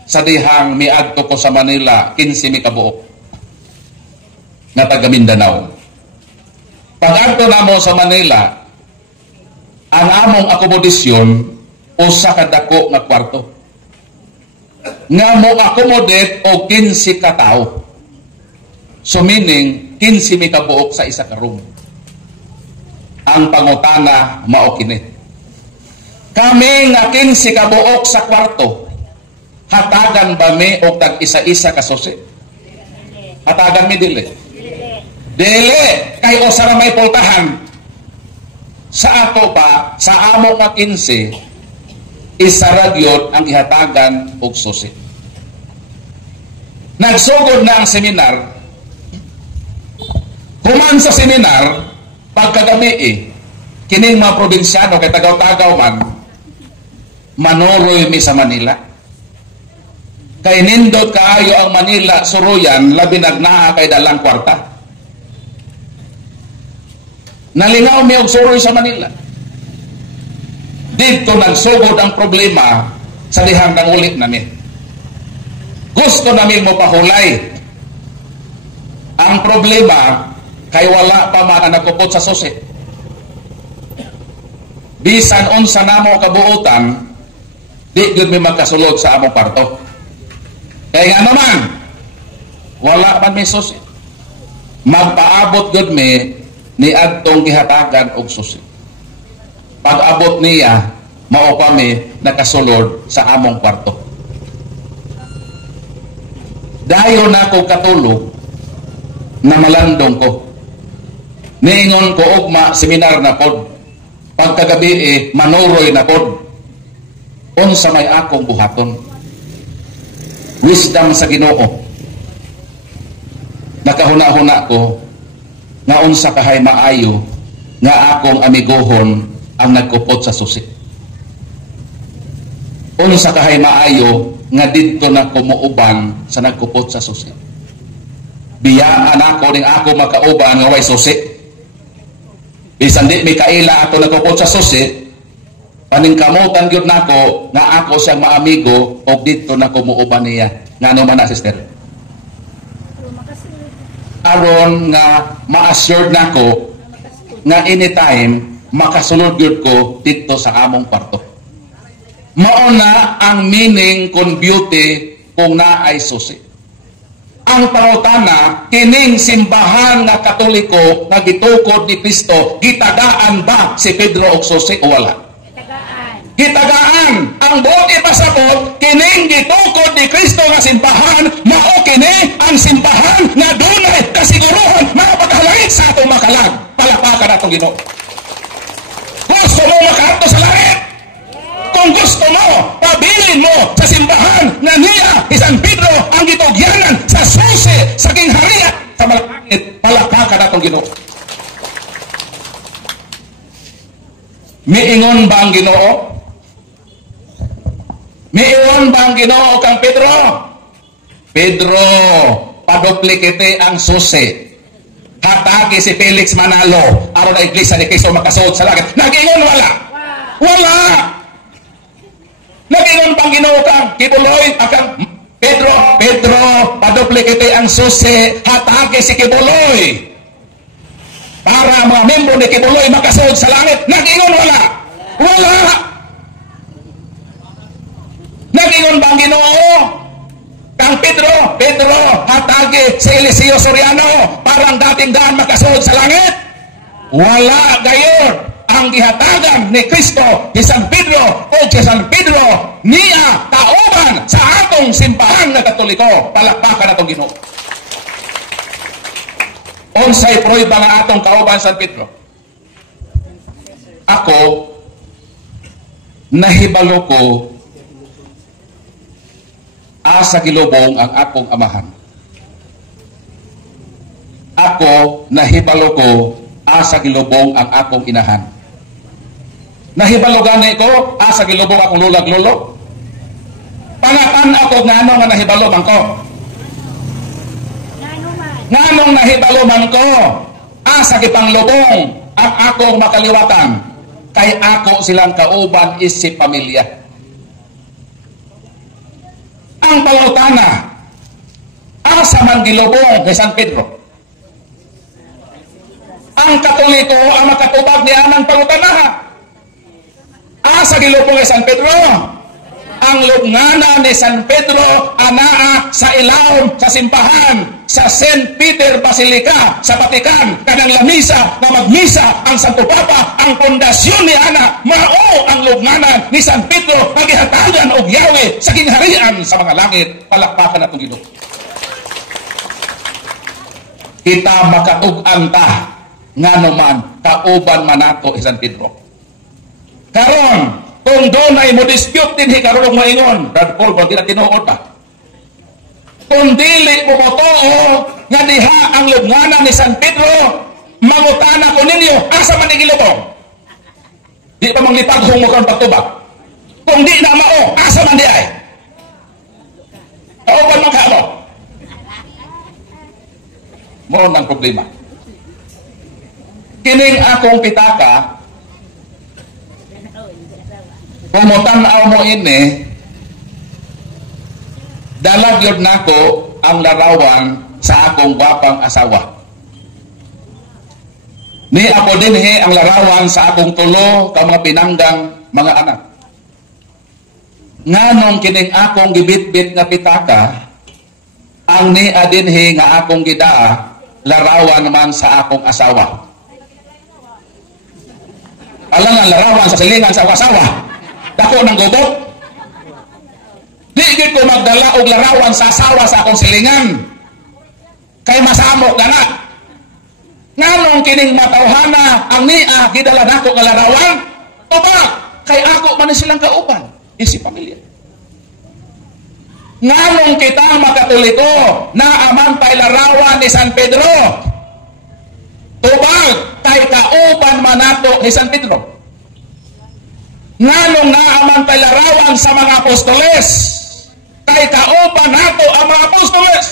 sa dihang miadto ko sa Manila, 15 mi kabuok na taga Mindanao. Pag-adto na mo sa Manila, ang among akomodasyon usa ka dako nga kwarto nga mo accommodate og 15 ka tawo. So meaning 15 mi kabuok sa isa ka room. Ang pangutana mao kini. Kami nga 15 ka buok sa kwarto, hatagan ba mi og tag isa-isa ka susi? Hatagan mi dili. Dili kay usa ra may pultahan. Sa ato pa, sa amo nga 15, isa ra gyud ang ihatagan og susi. Nagsugod na ang seminar. Human sa seminar, pagkagabi kining mga probinsyano kay tagaw-tagaw man, manoroy mi sa Manila. Kay nindot kaayo ang Manila, suruyan, labi nagnaa kay dalang kwarta. Nalingaw mi og suroy sa Manila. Dito nagsugod ang problema sa dihang nangulit nami. Gusto namin mo pahulay. Ang problema, kay wala pa man ang nagkupot sa susi. Bisan unsa namo kabuotan, di gud mi magkasulod sa among parto. Kay nga naman, wala man may susi. Magpaabot gud mi ni adtong gihatagan og susi. Pag-abot niya, mao kami nakasulod sa among kwarto. Dayon ako katulog na malandong ko. Niingon ko ugma seminar na pod. Pagkagabi manuroy na pod. Unsa may akong buhaton. Wisdom sa Ginoo. Nakahuna-huna ko nga unsa kahay maayo nga akong amigohon ang nagkupot sa susi. Unsa kahay maayo nga didto na kumuuban sa nagkupot sa susi. Biyaan ako ning ako makauban nga way susi. Bisan di may kaila ato nagkupot sa susi, paningkamutan gyud nako nga ako siyang maamigo og didto na kumuuban niya. Ngano man na, sister? Aron nga ma-assured nako nga anytime makasulod gyud ko dito sa among kwarto. Mao na ang meaning kung beauty kung naay susi. Ang pangutana, kining simbahan nga Katoliko nga gitukod ni Kristo, gitagaan ba si Pedro og susi o wala? Gitagaan. Gitagaan ang buot ipasabot kining gitukod ni Kristo nga simbahan, mao kini ang simbahan nga dunay kasiguruhan mga paghalangit sa atong makalag. Palakpakan atong Ginoo. Gusto mo makaadto sa langit? Kung gusto mo, pabilin mo sa simbahan na niya San Pedro ang gitugyanan sa susi sa kingharian sa malangit. Palakpakan atong Ginoo. Miingon ba ang Ginoo? Miingon ba ang Ginoo kang Pedro? Pedro, paduplikite ang susi. Hatagi si Felix Manalo aron na iglesia ni Cristo makasuot sa langit. Nag-ingon wala? Wala! Nag-ingon bang Ginoo kang Kibuloy akang Pedro, paduplikite ang susi. Hatagi si Kibuloy para mga membro ni Kibuloy makasuot sa langit. Nag-ingon wala? Wala! Nag-ingon bang Ginoo kang Pedro, hatagi si Eliseo Soriano parang dating daan makasuot sa langit? Wala gayon. Ang gihatagan ni Kristo si San Pedro o si San Pedro niya kauban sa atong simbahan na Katoliko. Palakpakan atong Ginoo. Unsay prueba nga atong kauban San Pedro? Ako nahibalo ko asa gilubong ang akong amahan. Ako nahibalo ko asa gilubong ang akong inahan. Nahibalo gani ko asa gilubong akong lulag lolo. Pangatan ako ngano nga nahibalo man ko. Nganong nahibalo man ko asa gipanglubong ang akong makaliwatan kay ako silang kauban isip pamilya. Ang pangutana, asa man gilubong kay San Pedro? Ang Katoliko ang makatubag ni anang pangutana. Asa gilubong kay San Pedro? Ang lubngana ni San Pedro anaa sa ilawom sa simbahan sa St. Peter Basilica sa Vatican kanang lamisa na magmisa ang Santo Papa. Ang pundasyon ni ana mao ang lubngana ni San Pedro pagihatagan og Yahweh sa kingharian sa mga langit. Palakpakan atong Ginoo. Kita makatug-an ta ngano man kauban manato si San Pedro. Karon kung doon ay mo dispute din karon mo ingon, Brad Paul, kung di na tinuod pa. Kung dili mo motoo nga diha ang lubnganan ni San Pedro, mangutana ko ninyo, asa man igilubong? Di pa manglipaghong mo kang pagtubag. Kung di na mao, asa man di ay? Kauban man ka mo. Mo nang problema. Kining akong pitaka, pumutan-aw mo ini, dalag yun nako ang larawan sa akong gwapang asawa. Ni ako dinhi ang larawan sa akong tulo ka mga pinanggang mga anak. Nganong kining akong gibit-bit nga pitaka, ang ni adinhi nga akong gidaa, larawan naman sa akong asawa. Alang ang larawan sa silingan sa asawa. Dako ng gubot. Di gid ko magdala og larawan sa asawa sa akong silingan. Kay masamok na. Nganong kining matawhana ang niya gidala nako nga larawan? Tubag kay ako man silang kauban, isip pamilya. Nganong kita makatoliko na amantay larawan ni San Pedro? Tubag kay kauban manato ni San Pedro. Nganong naamantay larawan sa mga apostoles? Kay kauban nato ang mga apostoles.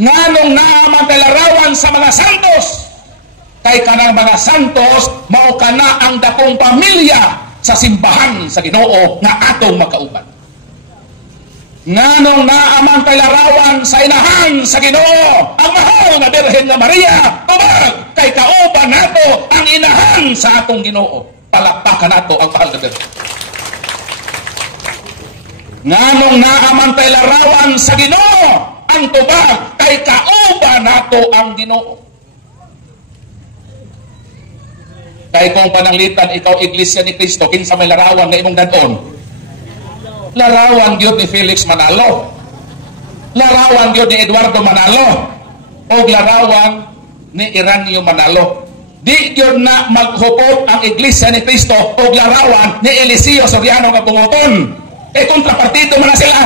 Nganong naamantay larawan sa mga santos? Kay kanang mga santos mao kana ang dakong pamilya sa simbahan sa Ginoo nga atong makauban. Nganong naamantay larawan sa inahan sa Ginoo, ang mahal na Birhen nga Maria, tubag kay kauban nato ang inahan sa atong Ginoo. Palakpakan nato ang mahal na Birhen. Nganong naamantay larawan sa Ginoo, ang tubag kay kauban nato ang Ginoo. Kay kung pananglitan ikaw Iglesia ni Cristo, kinsa may larawan nga imong dadon? Larawan gyud ni Felix Manalo. Larawan gyud ni Eduardo Manalo. O larawan ni Iranio Manalo. Di gyud na maghupot ang Iglesia ni Cristo o larawan ni Eliseo Soriano nga bungoton. Kontrapartido man na sila.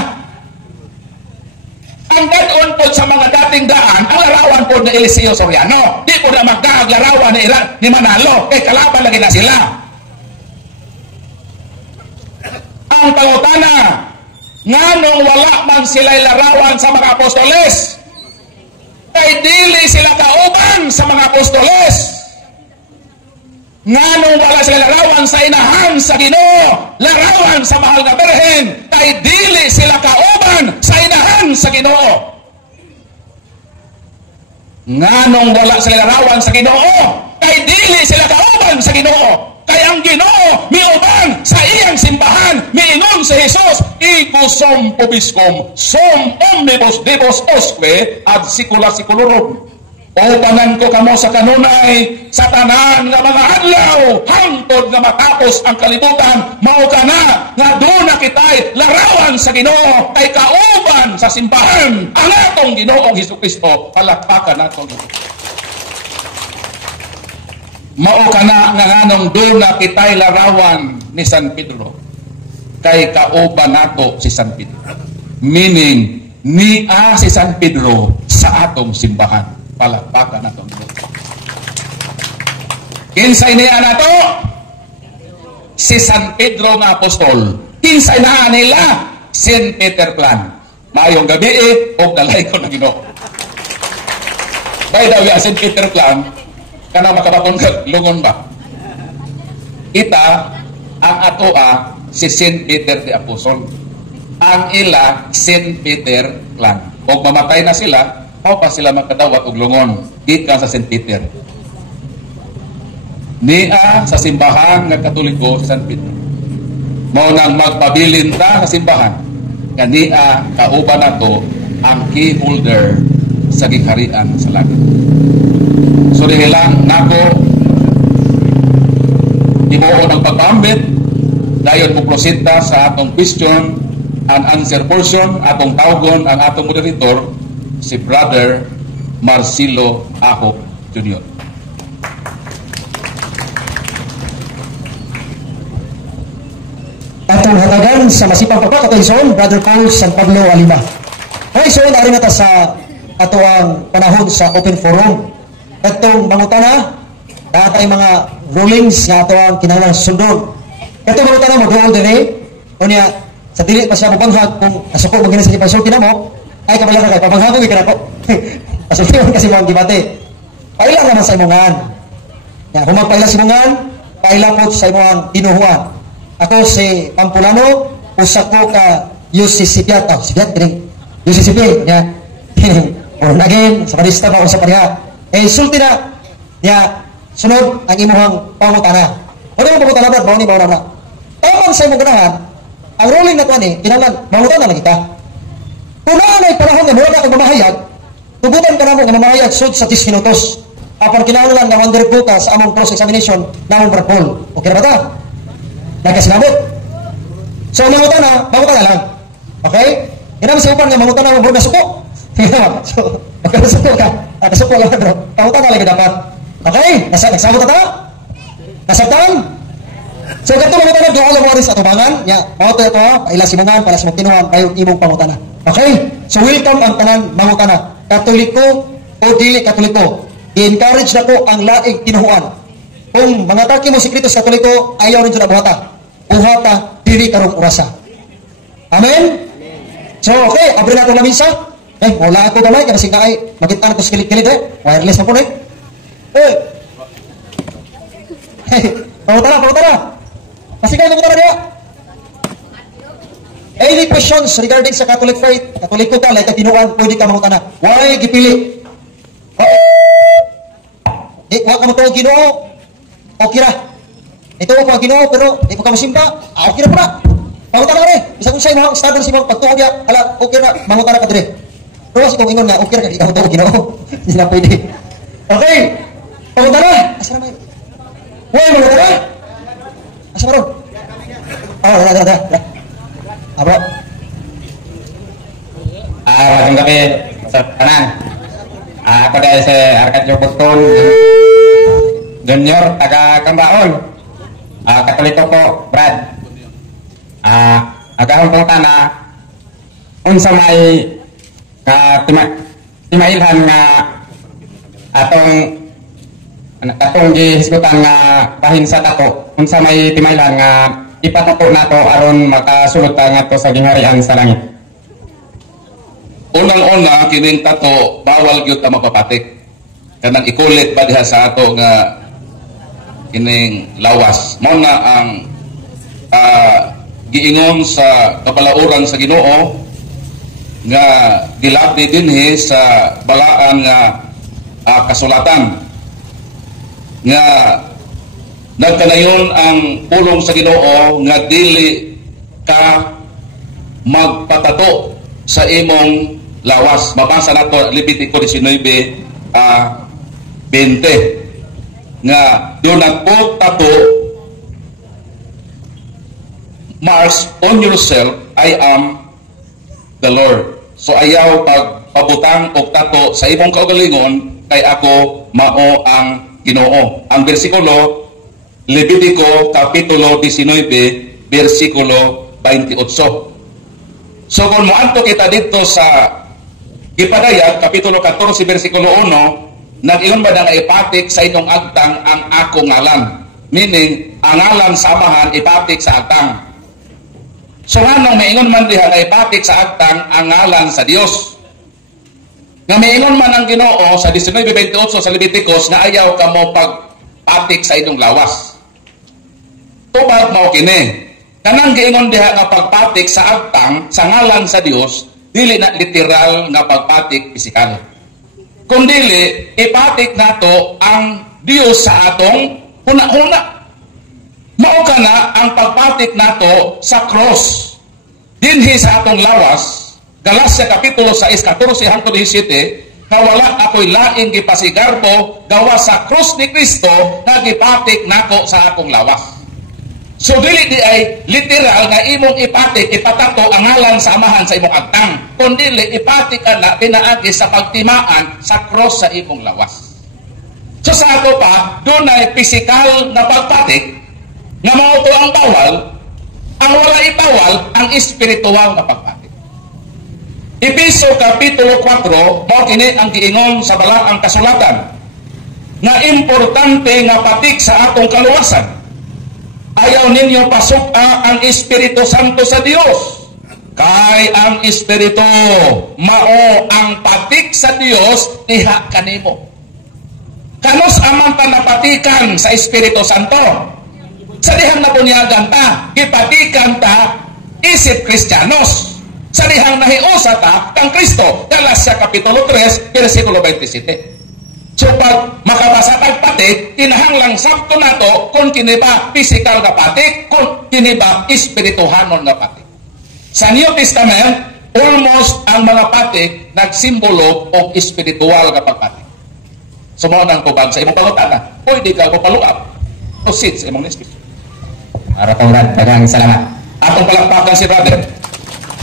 Ang dadon po sa mga dating daan, ang larawan po ni Eliseo Soriano. Di po na magkaaglarawan ni Manalo. Kalaban lagi na sila. Ang pangutana, nganong wala man sila'y larawan sa mga apostoles? Kay dili sila kauban sa mga apostoles. Nganong wala sila larawan sa inahan sa Ginoo, larawan sa mahal na Birhen, kay dili sila kauban sa inahan sa Ginoo. Nganong wala sila larawan sa Ginoo, kay dili sila kauban sa Ginoo. Kay ang Ginoo miuban sa iyang simbahan, miingon si Jesus, igo som pobiscum, som omnibus divos osque ad sicula seculorum. O tanan ko kamo sa kanunay, sa tanan nga mga adlaw, hangtod nga matapos ang kalibutan, mao kana nga doon na kita'y larawan sa Ginoo, kay kauban sa simbahan, ang atong Ginoong Hesukristo, palakpakan natong mao kana nga nganong doon na kita'y larawan ni San Pedro, kay kauban nato si San Pedro. Meaning, niya si San Pedro sa atong simbahan. Palakpakan na itong Diyos. Kinsay niya na to? Si San Pedro nga apostol. Kinsay na nila? St. Peter Plan. Mayong gabi o dalay ko na Ginoo. By the way, St. Peter Plan, kanang makabakon ka, lungon ba? Ita, ang atoa, si St. Peter the Apostle. Ang ila, St. Peter Plan. O mamatay na sila, o pa sila makadawat og lungon gikan sa St. Peter. Niya sa simbahan nga Katoliko sa San Pedro. Mao nang magpabilin ta sa simbahan. Kaniya kauban nato ang key holder sa gigharian sa langit. So dihilang nako ibuo ng pagpambit dayon mo prosita sa atong question and answer portion, atong tawgon ang atong moderator si Brother Marcelo Ahop Jr. Atong hatagan sa masipang pagkakataison, Brother Cole San Pablo Alima. Okay, so nari na ta sa ato ang panahon sa open forum. Itong mangutana, natay mga rulings na ato ang kinahanglan sundon. Itong mangutana mo, doon din o niya, sa dili pa siya mabanghag kung asuko magiging sa ipasulti na mo, ay kabalak na kayo, pabanghagong ikan ako. Pasultiwan kasi mga gibate. Paila naman sa imungan. Kung magpaila sa imungan, paila po sa imungan tinuhuan. Ako si Pampulano, usak ko ka UCCP at UCCP, niya. Or again, sa kanista pa, usak pa niya. Sulti na, niya, sunod ang imuhang pangutana. Ano yung pangutana ba? Bawa ni bawa na. Tamang sa imong ganahan, ang ruling na ito ni, kinalan, mangutana lang kita. Kung naanay panahon na mula na akong mamahayag, tubutan ka na mo nga mamahayag sud sa 10 minutos. Apar kinahanglan nga 100 buta sa among cross-examination na among brapol. Okay na ba ta? Nagkasinabot. So, mangutan na lang. Okay? Inam sa upan nga mangutan na mabur na suko. So, magkasuko ka. Kasuko lang bro. Pangutan na lang dapat. Okay? Nagsabot na ta? Nasabtan? So, ganito mangutan na doon lang sa atubangan. Ya, mauto ito ha. Paila simungan, para sa magtinuhan, kayo imong pangutan na. Okay? So, welcome ang tanan mangutan na. Katoliko o dili Katoliko. I-encourage na ko ang laing tinuhuan. Kung mga taki mo sikreto sa Katoliko, ayaw rin dyan na buhata. Buhata, dili karong orasa. Amen? So, okay, abri na ito na misa. Wala ako damay, kasi nga ay magitan ko sa kilit-kilit wireless na po Pamuta na. Kasi kayo pamuta na niya. Any questions regarding sa Catholic faith? Katoliko ka, like tinuan, pwede ka mamuta na. Why gipili? Wala ka mo ito Ginoo. Okay ra. Ito ko Ginoo, pero di pa ka masimba. Okay ra pa na. Mamuta na ka rin. Bisa kung sa'yo mga standard si mga pagtuon niya, ala, okay ra, mamuta na ka rin. Pero kasi kung ingon nga, okay ra ka, di ka mo ito Ginoo. Hindi na pwede. Okay. Pamuta na. Asa na Uy, mangutana. Asa mo ron? Oh, da. Abo. Magandang gabi sa tanan. Ako dahil si Arcadio Boston Junior, taga Cambaon. Katolito ko, Brad. Agahong pangta na unsa may timailhan nga atong gihisgutan nga bahin sa tato. Unsa may timailhan nga ipatato nato aron makasulod ta ngadto sa gingharian sa langit. Unang-una, kining tato, bawal gyud ta mapapatik. Kanang ikulit ba diha sa ato nga kining lawas. Mao na ang giingon sa kabalauran sa Ginoo nga gilabdi dinhi sa balaan nga kasulatan nga nagkanayon ang pulong sa Ginoo nga dili ka magpatato sa imong lawas. Mabasa nato Levitico 19:20 nga do not put tattoo marks on yourself, I am the Lord. So ayaw pagpabutang og tato sa imong kaugalingon kay ako mao ang Ginoo. Ang bersikulo Levitico kapitulo 19 bersikulo 28. So kung moadto kita dito sa Gipadayag, kapitulo 14, versikulo 1, nag-ingon ba na ipatik sa inyong agtang ang ako ngalan? Meaning, ang ngalan samahan, ipatik sa agtang. So anong maingon man diha na ipatik sa agtang ang ngalan sa Dios? Nga maingon man ang Ginoo sa 19:28 sa Leviticus na ayaw ka mo pagpatik sa inyong lawas. Tubag mao kini. Kanang giingon diha nga pagpatik sa agtang sa ngalan sa Dios, dili na literal nga pagpatik pisikal. Kung dili, ipatik nato ang Dios sa atong huna-huna. Mao kana ang pagpatik nato sa cross. Dinhi sa atong lawas, Galacia kapitulo 6, 14 hangtod 17, kawala ako'y laing gipasigarbo gawa sa cross ni Kristo na gipatik nako sa akong lawas. So dili di ay literal nga imong ipatik, ipatato ang ngalan sa amahan sa imong agtang. Kundi ipatik ka na pinaagi sa pagtimaan sa cross sa imong lawas. So sa ato pa, doon ay pisikal na pagpatik nga mauto ang bawal, ang wala ibawal, ang espiritual na pagpatik. Episo kapitulo 4, mao kini ang giingon sa balaang kasulatan nga importante nga patik sa atong kaluwasan. Ayaw ninyo pasuka ang Espiritu Santo sa Dios. Kay ang Espiritu mao ang patik sa Dios diha kanimo. Kanos amang ta napatikan sa Espiritu Santo? Sa dihang nabunyagan ta, ipatikan ta isip Kristiyanos. Sa dihang nahiusa ta kang Kristo. Galacia kapitulo 3, versikulo 27. So pag makabasa tag patik, kinahanglang sakto nato kung kiniba physical na patik, kung kiniba espirituhanon na patik. Sa New Testament, almost ang mga patik nagsimbolo o espiritual na pagpatik. So mo nang tubag sa imong pangutana, pwede ka papaluap. Proceed sa imong nestis. Brad, daghang salamat. Atong palakpakan si brother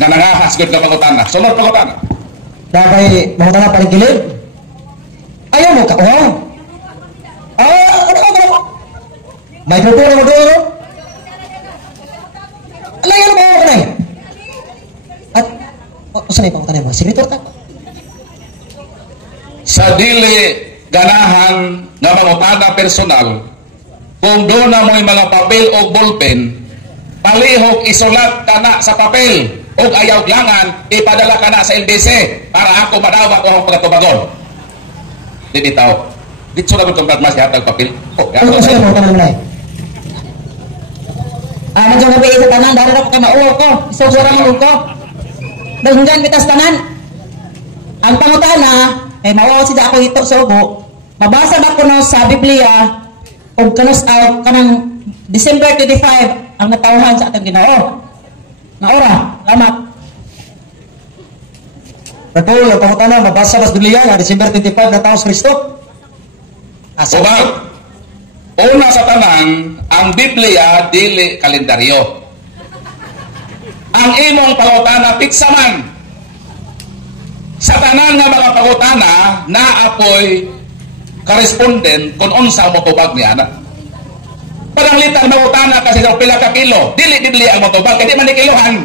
na nangahas gud ka pangutana. Sunod pangutana. Dapat mangutana pa rin gilid. Ayaw mo ka, oh. Ano? Microphone mo doon, no? Alayan mo ka na eh. At, saan yung pangutan mo? Signator ka? Sa dili ganahan nga mangutana personal, kung doon na mo'y mga papel o ballpen, palihog isulat ka na sa papel o ayaw langan, ipadala ka na sa LBC para ako madawat ko ang pagkatubagon. Di bitaw. Dito na mo itong mas yata ang papel. Ano sa'yo mo ka naman eh? Nandiyan na ba sa tanan? Dahil ako kamauwa ko. Isugura mo ko. Dahil bitas tanan. Ang pangutana, mawawa siya ako ito sa ugo. Mabasa ba ko sa Biblia o kanang December 25 ang natawhan sa atong Ginoo. Naora, salamat. Betul, ang pangutana, mabasa ba sa Biblia nga December 25 na taon sa Kristo? Subag, Una sa tanan, ang Biblia dili kalendaryo. Ang imong pangutana piksa man. Sa tanan nga mga pangutana, naapoy correspondent kung unsa mo tubag niya na. Padanglitan mangutana kasi sa pila ka kilo, dili Biblia ang motubag, kaya di man ni kilohan.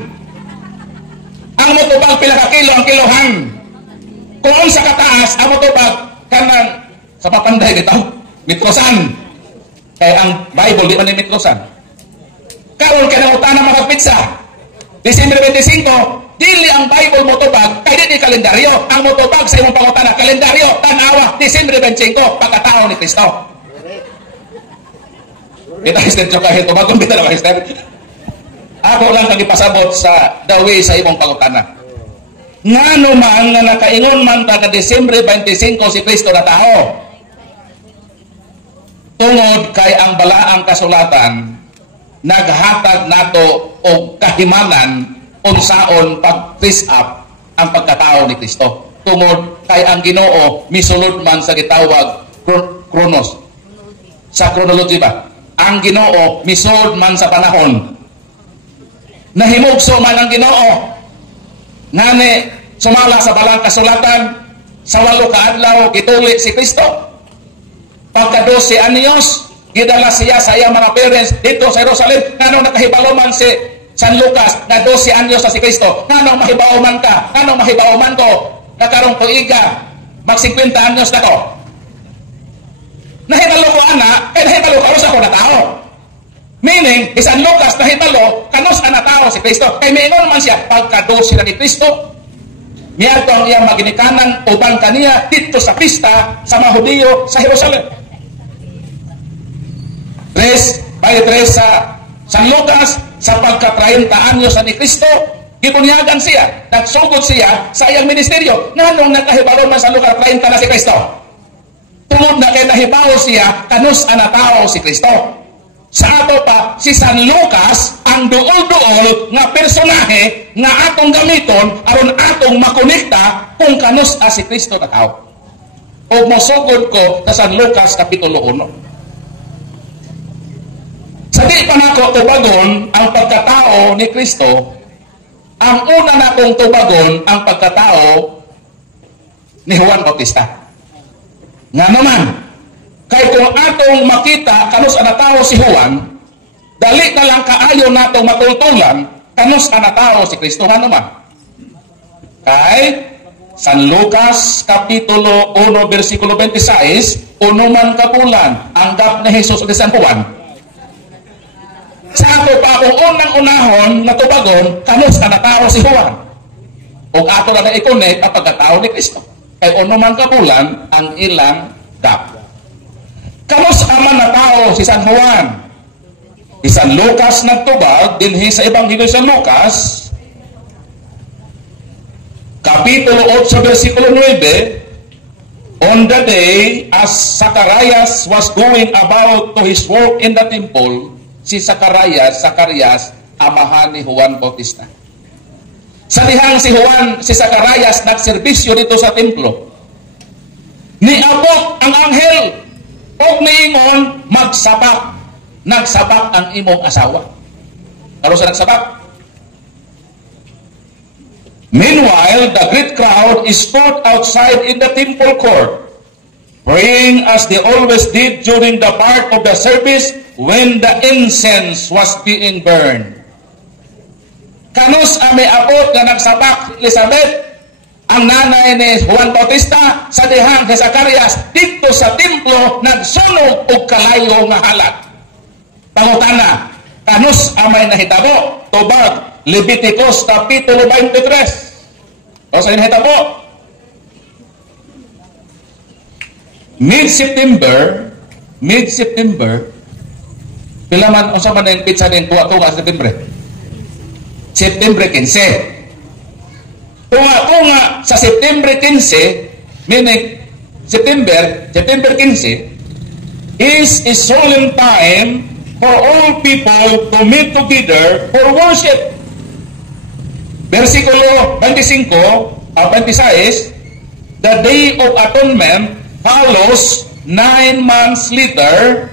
Ang motubag pila ka kilo ang kilohan. Kung unsa kataas, ang motubag kanang sa papanday dito, mitrosan. Kaya ang Bible di man ni mitrosan. Karon ka nang utana makapitsa. Disyembre 25, dili ang Bible motubag, kaya di kalendaryo. Ang motubag sa imong pangutana, kalendaryo, tanawa, Disyembre 25, pagkatao ni Kristo. Kita Esther jo kahit tubag kung bitaw Esther. Ako lang kang ipasabot sa dawi sa imong pangutana. Ngano man nga nakaingon man ta ka Disyembre 25 si Kristo na tao. Tungod kay ang balaang kasulatan naghatag nato og kahimanan unsaon pag-freeze up ang pagkatao ni Kristo. Tungod kay ang Ginoo misulod man sa gitawag Kronos. Sa chronology ba? Ang Ginoo misulod man sa panahon. Nahimugso man ang Ginoo. Ngani sumala sa balang kasulatan sa 8 ka adlaw gituli si Kristo. Pagka 12 anyos, gidala siya sa iyang mga parents dito sa Jerusalem. Nganong nakahibalo man si San Lucas na 12 anyos na si Kristo? Nganong mahibaw man ka? Nganong mahibaw man ko? Nakarong tuiga, mag 50 anyos na ko. Nahitalo ko ana, kaya nahitalo ka sa ko na tao. Meaning, si San Lucas nahitalo, kanus na tao si Kristo. Kaya may ingon man siya, pagka 12 na ni Kristo, miyato ang iyang maginikanan ubang kaniya dito sa pista sa mga Hudiyo sa Jerusalem. 3 sa San Lucas, sa pagka-30 anyos ni Kristo, gibunyagan siya, nagsugod siya sa iyang ministeryo. Nanong nagkahibalo man sa lugar 30 na si Kristo? Tungod na kay nahibaw siya, kanus ana tao si Kristo. Sa ato pa, si San Lucas, ang duol-duol nga personahe nga atong gamiton aron atong makonekta kung kanus si Kristo na tao. O mosugod ko sa San Lucas Kapitulo 1. Sa di pa nako tubagon ang pagkatao ni Kristo, ang una na kong tubagon ang pagkatao ni Juan Bautista. Nga naman, kay kung atong makita kanus ana tao si Juan, dali na lang kaayo natong matultulan kanus ana tao si Kristo nga naman. Kay San Lucas Kapitulo 1 versikulo 26, unuman kapulan anggap ni Jesus ni San Juan. Sa ato pa akong unang-unahon na tubagon, kanus na tao si Juan. O ato na i-connect ang pagkatao ni Kristo. Kaya unuman kapulan ang ilang gap. Kanus aman na tao si San Juan. Si San Lucas nagtubag, dinhi sa Ebanghelyo San Lucas, Kapitulo 8, versikulo 9, on the day as Zacharias was going about to his work in the temple, si Zacarias, amahan ni Juan Bautista. Sa dihang si Juan, si Zacarias, nagserbisyo dito sa templo. Niabot ang anghel, o niingon, magsabak. Nagsabak ang imong asawa. Karo sa nagsabak? Meanwhile, the great crowd stood outside in the temple court, praying as they always did during the part of the service when the incense was being burned. Kanus may abot na nagsabak Elizabeth, ang nanay ni Juan Bautista, sa dihang ni Zacarias, dito sa templo, nagsunog og kalayo nga halat. Pangutana, kanus may nahitabo? Tubag, Leviticus Kapitulo 23. O sa nahitabo? Mid-September, pila man unsa man ang pizza din tuwa-tuwa sa September. September 15. Tuwa-tuwa sa September 15, meaning September 15 is a solemn time for all people to meet together for worship. Versikulo 25 26, the Day of Atonement follows 9 months later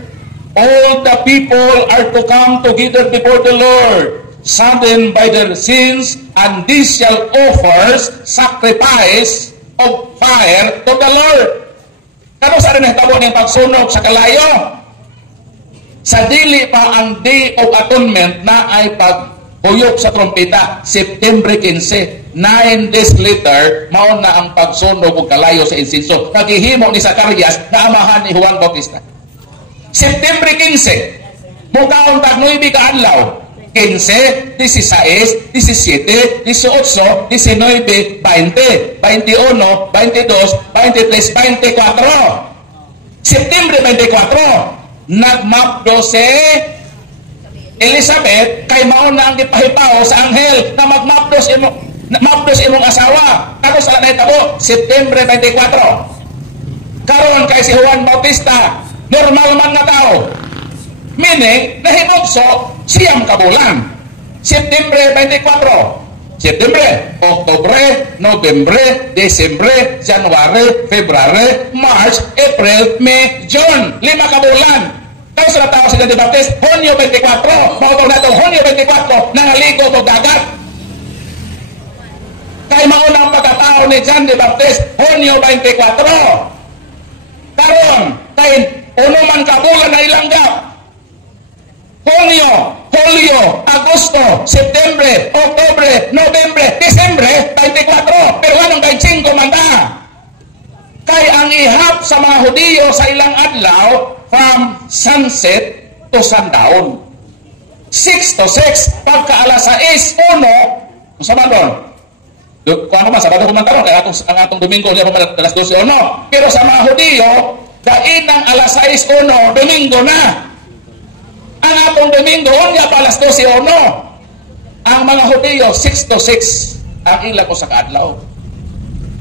all the people are to come together before the Lord, saddened by their sins, and these shall offer sacrifice of fire to the Lord. Kano sa rin nahitabo ng pagsunog sa kalayo? Sa dili pa ang Day of Atonement na ay paghuyok sa trompeta, September 15, 9 days later, mao na ang pagsunog o kalayo sa insinso. Naghihimo ni Zacarias na amahan ni Juan Bautista. September 15, mukaon tag 9 kaadlaw. 15, 16, 17, 18, 19, 20, 21, 22, 23, 24. September 24, nagmapdo si Elizabeth kay mao na ang gipahipao sa anghel na magmapdos imong asawa. Kato sa lanay tabo, September 24. Karon kay si Juan Bautista, normal man na tao. Meaning, nahimugso siyam ka bulan. September 24. September, Oktubre, Nobyembre, Desembre, January, February, March, April, May, June. 5 ka bulan. Tapos na tao si John the Baptist, Hunyo 24. Mautong na ito, Hunyo 24, nangaligo o dagat. Kay maunang pagkatao ni John the Baptist, Hunyo 24. Karon, kay unuman ka bulan na ilanggap. Hunyo, Hulyo, Agosto, September, Oktubre, Nobyembre, Desembre, 24. Pero anong 25 manda? Kay ang ihap sa mga Hudiyo sa ilang adlaw from sunset to sundown. 6 to 6, pagka alas 6, 1, kung saan doon? Kung ano man, Sabado kumantaron, kaya ang atong Domingo, niya pa alas 12, 1. Pero sa mga Hudiyo, kain ng alas 6, 1, Domingo na. Ang atong Domingo, unya pa alas 12 o no. Ang mga Hudiyo, 6 to 6 ang ilang ko sa kaadlaw.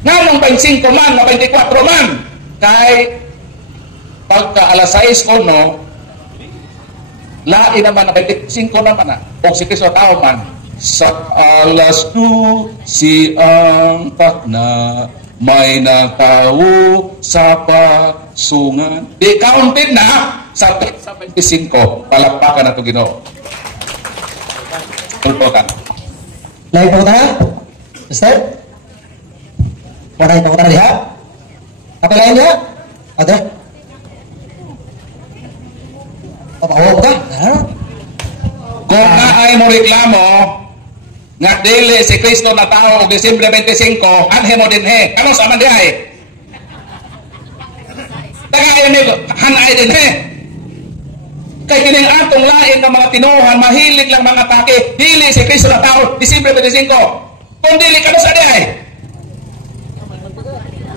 Nga nung 25 man, na 24 man, kay pagka alas 6 o no, lain naman na 25 naman na, o si Kristo tao man, sa alas 2 siyang takna, may nakawo sa pasungan. Di counted na sa 25. Palakpakan na ito, Ginoo. Tulpokan. Lain po na? Mister? Waray po na diha? Apa lain niya? Ada? Papawa po ka? Kung naay mo reklamo, nga dili si Kristo na tao o Disyembre 25, anhe mo din he. Ano sa man di ay? Tagay ni hanay din he. Kay kining atong lain ng mga tinuhan, mahilig lang mga atake. Dili si Kristo na tao, Disyembre 25. Kung dili ka sa di ay.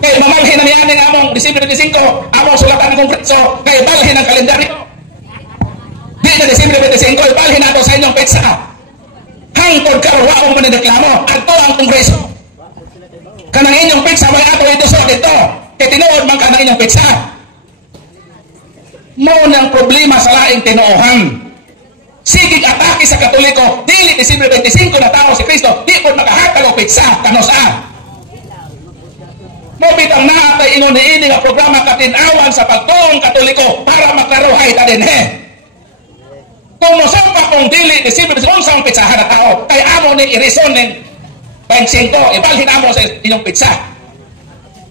Kay mamalhin na niyan ng among Disyembre 25, among sulatan ng Kongreso, kay balhin ang kalendaryo. Di na Disyembre 25, balhin nato sa inyong petsa. Hangtod ka wa mo manireklamo adto ang Kongreso. Kanang inyong petsa may ato ito so dito. Kay tinuod man kanang inyong petsa. Mao nang problema sa laing tinuohan. Sige atake sa Katoliko, dili Disyembre 25 na tao si Kristo, di pod makahatag og petsa kanos Mo bitang naatay ingon niini nga programa katinawan sa pagtuong Katoliko para makaruhay ta dinhi. Kung mosampa kung dili Disyembre unsang petsahan na tao, kay amo ning irison ning 25, ibalhin amo sa inyong petsa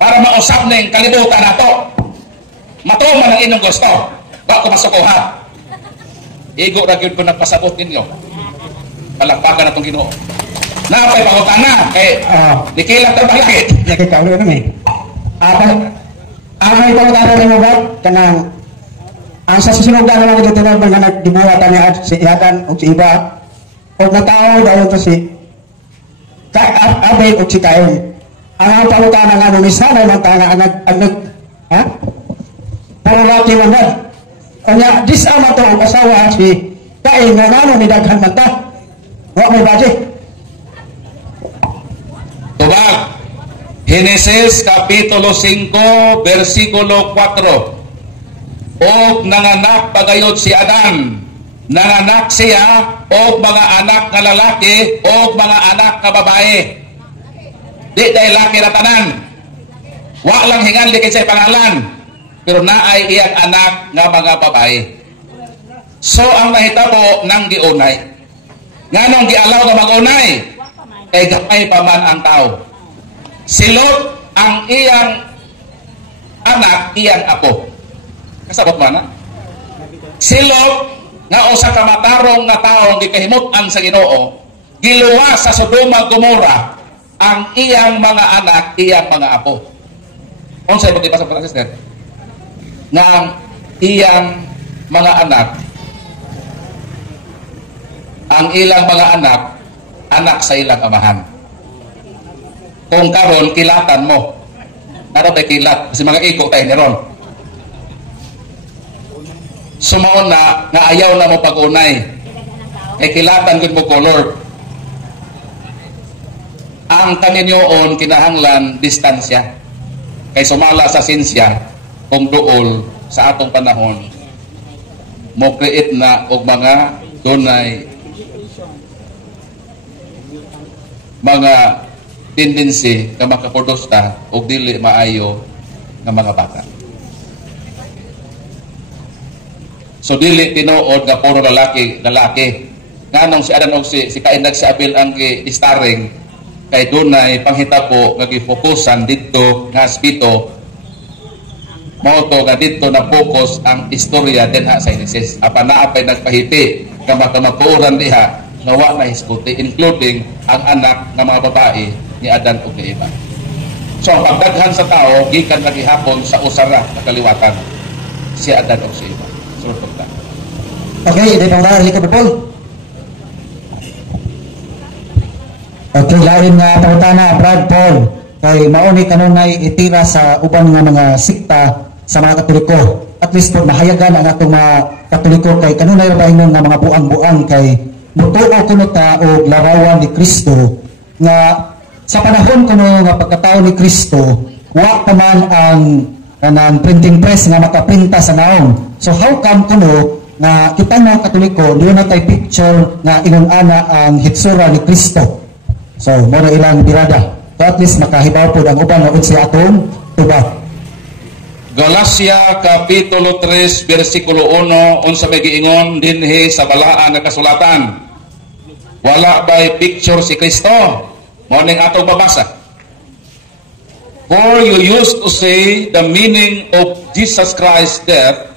para mausap ning kalibutan nato. Matuman ang inyong gusto. Ba ko masukuha. Igo ra gyud ko nagpasabot ninyo. Palakpakan atong Ginoo. Napay pangutana kay nikilat ta balakit. Nakikaulo na may. Amay pangutana ni mo ba kanang ang sa susunod na naman ito na mga nagdibuhatan niya si Ihakan o si Iba o natao daw ito si Abay o si Kayon. Ang pangutana nga nun isa na mantanga ang ha? Pero laki man na. Kanya, disama to ang asawa si Kain nga nanon ni Daghan Manta. Huwag may budget. Tubag. Genesis Kapitulo 5, versikulo 4. Og nanganak pagayod si Adan. Nanganak siya og mga anak nga lalaki og mga anak nga babae. Di dahil laki na tanan. Wa lang hingan likit sa pangalan. Pero naay iyang anak nga mga babae. So ang nahitabo ng giunay. Nganong gialaw nga mag-unay? Kay gamay pa man ang tao. Si Lot ang iyang anak, iyang apo. Kasabot man na? Si Lot nga usa ka matarong nga tawo gikahimut-an sa Ginoo, giluwas sa Sodoma Gomora ang iyang mga anak, iyang mga apo. Unsay pagdibasa pa sister? Nga iyang mga anak, ang ilang mga anak, anak sa ilang amahan. Kung karon kilatan mo, ano tayo kilat? Kasi mga iko tayo niron. Sumaon na, nga ayaw na mo pag-unay. Kay kilatan gud mo ko, Lord. Ang kaninyoon kinahanglan distansya. Kay sumala sa sinsya, kung duol sa atong panahon, mo create na og mga dunay mga tendency nga makaproduce ta og dili maayo nga mga bata. So dili tinuod nga puro lalaki. Nganong si Adan og si Cain si Abel ang starring kay dunay panghitabo nga gifokusan didto nga aspeto. Mao to nga didto na focus ang istorya dinha sa Genesis. Apan naa pay nagpahiti nga makamapuoran diha nga wa na hisguti, including ang anak ng mga babae ni Adan ug ni Eva. So ang pagdaghan sa tao gikan na gihapon sa usara na kaliwatan si Adan ug si Eva. Sunod pagta. Okay, di pang dahil ko Paul. Okay, lain nga pangutana Brad Paul kay mauni kanunay itira sa ubang nga mga sikta sa mga Katoliko. At least po mahayagan ang atong mga Katoliko kay kanunay ra ba ingon nga mga buang-buang kay mutuo kuno ta og larawan ni Kristo nga sa panahon kuno nga pagkatao ni Kristo wa pa man ang kanang printing press nga makaprinta sa naong. So how come kuno nga kita mga Katoliko doon na tay picture nga ingon-ana ang hitsura ni Kristo. So mo na ilang birada. So at least makahibaw po ang uban na unsa atong tuba. Galacia Kapitulo 3 versikulo 1 unsa may giingon dinhi sa balaan nga kasulatan. Wala ba'y picture si Kristo? Morning atong babasa. For you used to say the meaning of Jesus Christ's death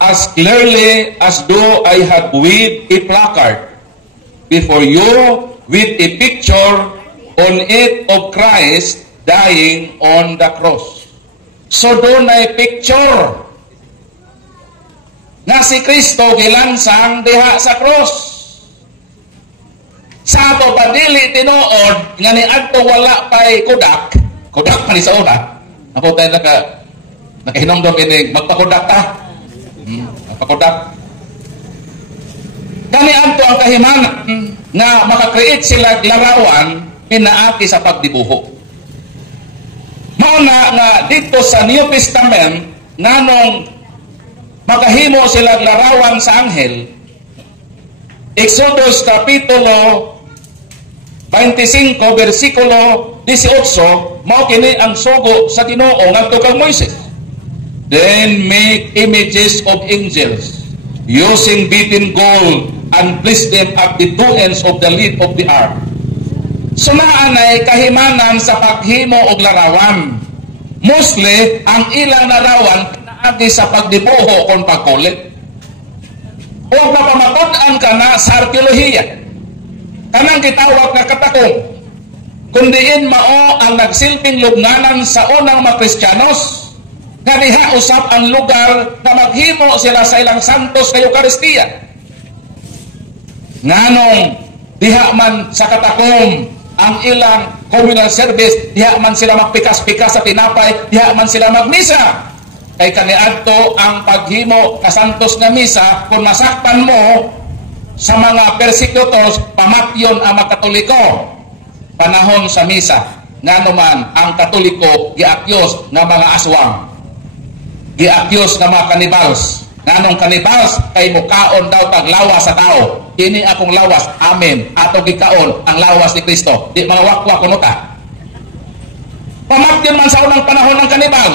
as clearly as though I had waved a placard before you with a picture on it of Christ dying on the cross. So doon ay picture na si Kristo gilansang diha sa cross. Sa ato padili tinuod nga ni adto wala pay kudak pa ni sa una. Apo tayo nakahinumdom ini magpakudak ta. Magpakudak. Kani adto ang kahimanan nga maka-create sila larawan pinaagi sa pagdibuho. Mao na nga dito sa New Testament nganong makahimo sila larawan sa anghel. Exodus Kapitulo 25 versikulo 18 mao kini ang sugo sa Ginoo ngadto kang Moises. Then make images of angels using beaten gold and place them at the two ends of the lid of the ark. So naanay kahimanan sa paghimo og larawan. Mostly ang ilang larawan pinaagi sa pagdibuho kon pagkulit. O mapamakod-an ka na sa arkeolohiya. Kanang gitawag nga katakong. Kundiin mao ang nagsilbing lubnganan sa unang mga Kristiyanos. Nga diha usap ang lugar na maghimo sila sa ilang santos na Eucharistia. Nganong diha man sa katakong ang ilang communal service, diha man sila magpikas-pikas sa tinapay, diha man sila magmisa. Kay kaniadto ang paghimo na santos nga misa kung masaktan mo sa mga persecutors, pamatyon ang mga Katoliko panahon sa misa. Nga naman ang Katoliko giakyos nga mga aswang, giakyos nga mga kanibals. Nganong kanibals kay mukaon daw paglawas sa tao. Kini akong lawas, amen. Ato gikaon ang lawas ni Kristo. Di mga wakwa kuno ta. Pamatyon man sa unang panahon ng kanibal.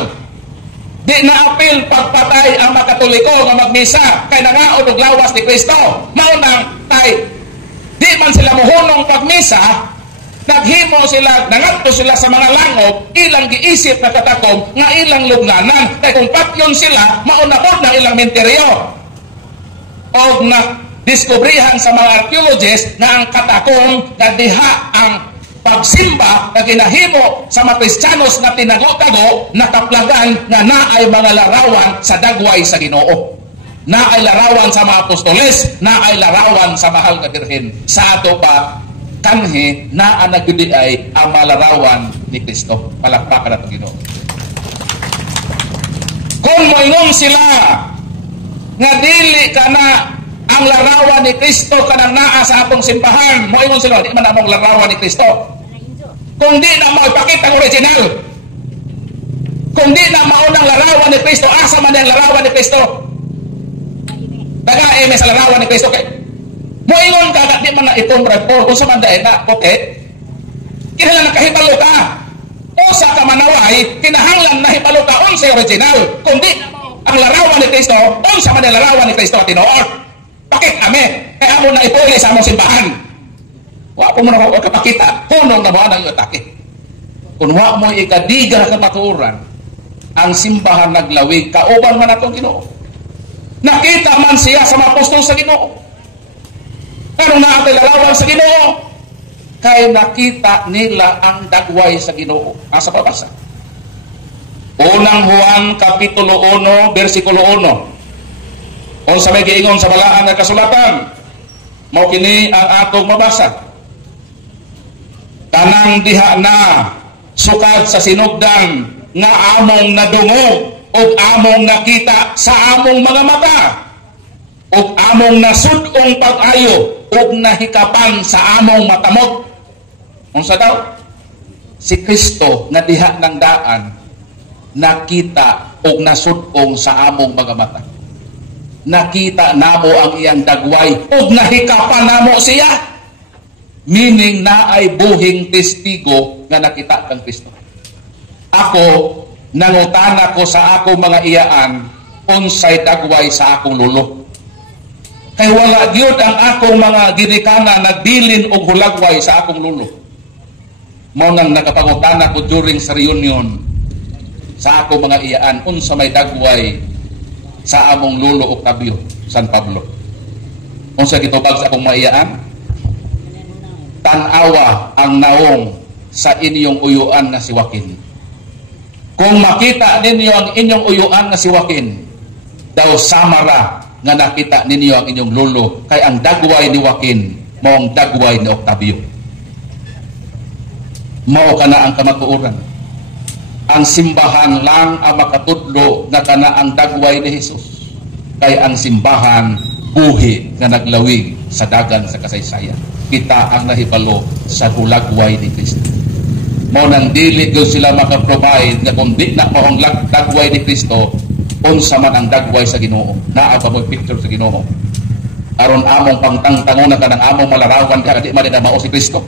Di na apil pagpatay ang mga Katoliko nga magmisa kay nangaon og lawas ni Kristo. Maunang tay di man sila mohunong pagmisa, naghimo sila, nangadto sila sa mga langob, ilang giisip na katakom nga ilang lubnganan. Kay kung patyon sila, maunapod ng ilang menteryo. O na diskubrihan sa mga archaeologists na ang katakom na diha ang pagsimba na ginahimo sa mga Kristiyanos na tinago-tago, nakaplagan na naay mga larawan sa dagway sa Ginoo. Naay larawan sa mga apostoles, naay larawan sa mahal nga birhen. Sa ato pa, kanhi na ang nagudi ay ang mga larawan ni Kristo. Palakpakan nato Ginoo. Kung moingon sila nga dili ka na ang larawan ni Kristo kanang naa sa atong simbahan, moingon sila, di man among larawan ni Kristo. Kung di na maipakita ang original, kung di na maunang larawan ni Kristo, asa man ang larawan ni Kristo? Dagae may sa larawan ni Kristo kay moingon ka di man na itong report kung sa man dahil na puti, kinahanglan nakahibalo ka. Usa ka manaway, kinahanglan nahibalo ka unsay original. Kung di ang larawan ni Kristo, unsa man ang larawan ni Kristo tinuod. Pakit ame, kay amo na ipuli sa among simbahan. Wa po mo na kapakita, punong na mo ang atake. Kung wa mo ikadiga ka matuuran, ang simbahan naglawig, kauban man atong Ginoo. Nakita man siya sa mga apostol sa Ginoo. Pero naatay larawan sa Ginoo, kay nakita nila ang dagway sa Ginoo. Asa pabasa? Unang Juan Kapitulo 1, versikulo 1. Kung sa may giingon sa balaan nga kasulatan, mao kini ang atong mabasa. Kanang diha na sukad sa sinugdan nga among nadungog ug among nakita sa among mga mata ug among nasud-ong pag-ayo ug nahikapan sa among matamot. Unsa daw? Si Kristo nga diha ng daan nakita ug nasud-ong sa among mga mata. Nakita namo ang iyang dagway ug nahikapan namo siya. Meaning na ay buhing testigo nga nakita kang Kristo. Ako, nangutana ko sa akong mga iyaan, unsay dagway sa akong lulo. Kay wala gyud ang akong mga ginikanan nagbilin og hulagway sa akong lulo. Mao nang nakapangutana ko during sa reunion sa akong mga iyaan, unsa may dagway sa among lulo Octavio, San Pablo. Unsa gitubag sa akong mga iyaan? Tanawa ang naong sa inyong uyuan na si Joaquin. Kung makita ninyo ang inyong uyuan na si Joaquin, daw samara nga nakita ninyo ang inyong lulo, kay ang dagway ni Joaquin mao ang dagway ni Octavio. Mao kana ang kamatuoran. Ang simbahan lang ang makatudlo nga kana ang dagway ni Jesus. Kay ang simbahan buhi nga naglawig sa dagan sa kasaysayan. Kita ang nahibalo sa hulagway ni Kristo. Mao nang dili gyud sila maka-provide nga kung di na maong dagway ni Kristo, unsa man ang dagway sa Ginoo. Naa pa mo picture sa Ginoo. Aron among pangtangtangon na kanang among malarawan ka di man na mao si Kristo.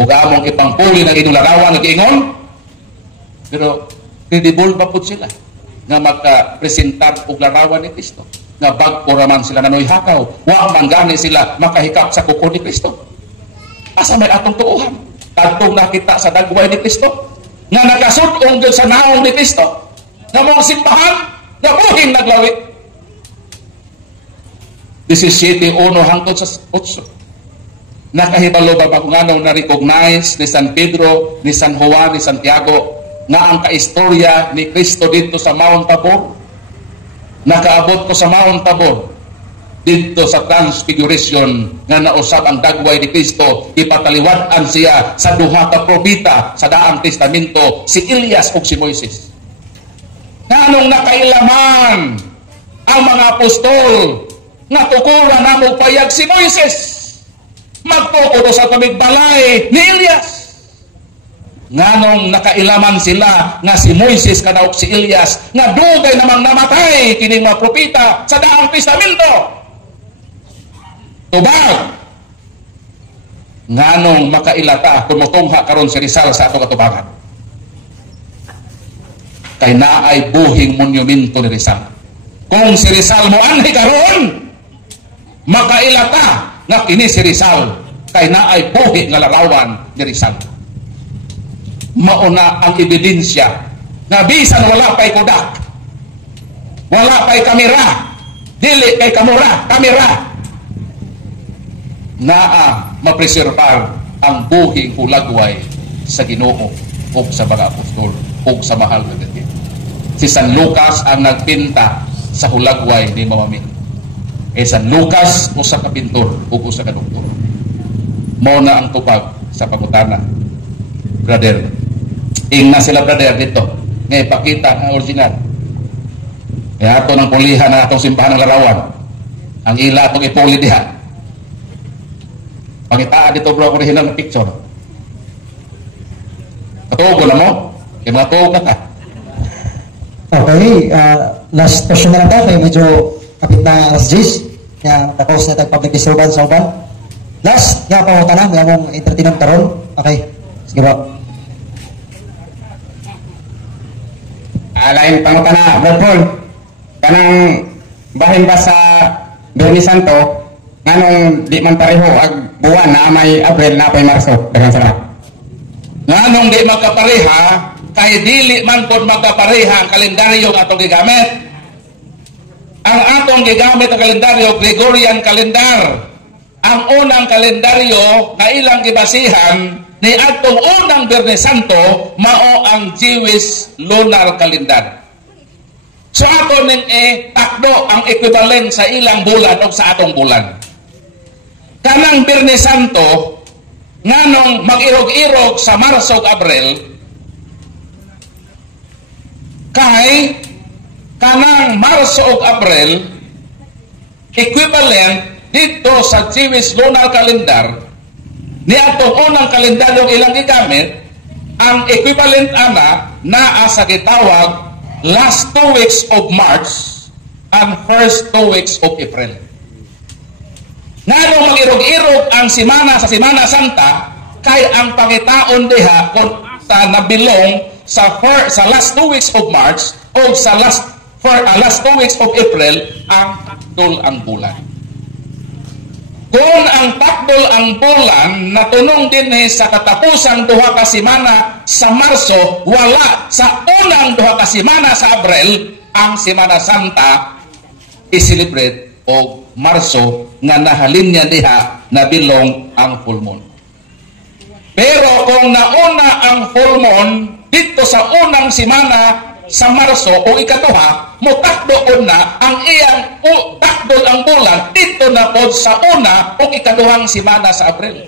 Ug among ipangpuli na inyong larawan nga giingon. Pero credible ba pud sila nga maka-presentar og larawan ni Kristo? Nga bagko raman sila nanoy hakaw, wa man gani sila makahikap sa kuko ni Kristo. Asa may atong tuuhan? Kadtong nakita sa dagway ni Kristo nga nakasud-ong gyud sa naong ni Kristo, nga mong simbahan nga buhing naglawig. 17:1 hangtod sa 8. Nakahibalo ba kung ano na-recognize ni San Pedro, ni San Juan, ni Santiago nga ang kaistorya ni Kristo dito sa Mount Tabor? Nakaabot ko sa Mount Tabor dito sa Transfiguration nga nausab ang dagway ni Kristo, ipataliwad-an siya sa duha ka propeta sa Daang Testamento, si Elias ug si Moises. Nganong nakailaman ang mga apostol nga tukuran namo payag si Moises magtukudo sa pamigbalay ni Elias. Nganong nakailaman sila nga si Moises kanaok si Elias nga dugay namang namatay kining mga propeta sa Daang Testamento. Tubag. Nganong makailata kung motungha karon si Rizal sa ato katubangan. kay naay buhing monumento ni Rizal. Kung si Rizal mo anhi karon, makailata nga kini si Rizal kay naay buhi nga larawan ni Rizal. Mauna ang ebidensya nga bisan wala pay kodak, wala pay kamera, dili kay kamera naa mapreserbar ang buhing hulagway sa Ginoo o sa mga apostol o sa mahal na Ginoo. Si San Lucas ang nagpinta sa hulagway ni Mama Min. San Lucas o sa kapintor o sa kadoktor. Mao na ang tupag sa pangutana. Brother, ingna sila brother dito nga ipakita ang original. Kaya ato ng pulihan na atong simbahan ng larawan. Ang ila atong ipuli diha. Pangitaan dito bro, original na picture. Katugo na mo? Kaya mga tuog na ka. Okay, last question na lang tayo. Medyo kapit na alas 10. Kaya tapos na tayo public disturbance sa uban. Last, nga pangutan na. May among entertainment karon. Okay, sige bro. Lain pangutan na, Brad Paul. Kanang bahin ba sa Bernie Santo, nganong di man pareho ag buwan na may Abril na may Marso. Daghang salamat. Nganong di magkapareha, kay dili man pod magkapareha ang kalendaryo nga atong gigamit. Ang atong gigamit ang kalendaryo, Gregorian calendar. Ang unang kalendaryo na ilang gibasihan ni atong unang Biyernes Santo mao ang Jewish lunar calendar. So ato ning takdo ang equivalent sa ilang bulan o sa atong bulan. Kanang Biyernes Santo nganong mag-irog-irog sa Marso ug Abril kay kanang Marso ug Abril equivalent dito sa Jewish lunar calendar ni atong unang kalendaryo ilang gigamit, ang equivalent ana naa sa gitawag last 2 weeks of March and first 2 weeks of April. Nganong mag-irog-irog ang simana sa Semana Santa kay ang pangitaon diha kung sa nabilong sa last 2 weeks of March o sa last 2 weeks of April ang takdol ang bulan. Kung ang takdol ang bulan natunong din sa katapusang duha ka semana sa Marso, wala sa unang duha ka semana sa Abril, ang Semana Santa i-celebrate o Marso nga nahalin niya diha na bilong ang full moon. Pero kung nauna ang full moon dito sa unang semana sa Marso o ikaduha, mutakdoon na ang iyang takdol ang bulan dito na po sa una o ikaduhang semana sa Abril.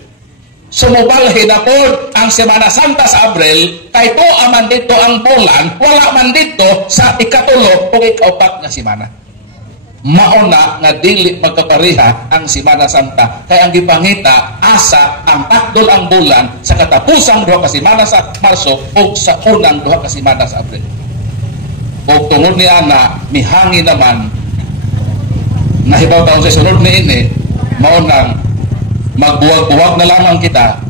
Sumubalhin na po ang Semana Santa sa Abril, kay tuwa man dito ang bulan, wala man dito sa ikatulo o ikaupat na semana. Mauna nga dili magkapareha ang Semana Santa, kay ang gipangita asa ang takdol ang bulan sa katapusang duha ka semana sa Marso o sa unang duha ka semana sa Abril. O tungod ni ana mihangin naman nahibaw taon sa sunod ni ini mao nang magbuwag-buwag na lamang kita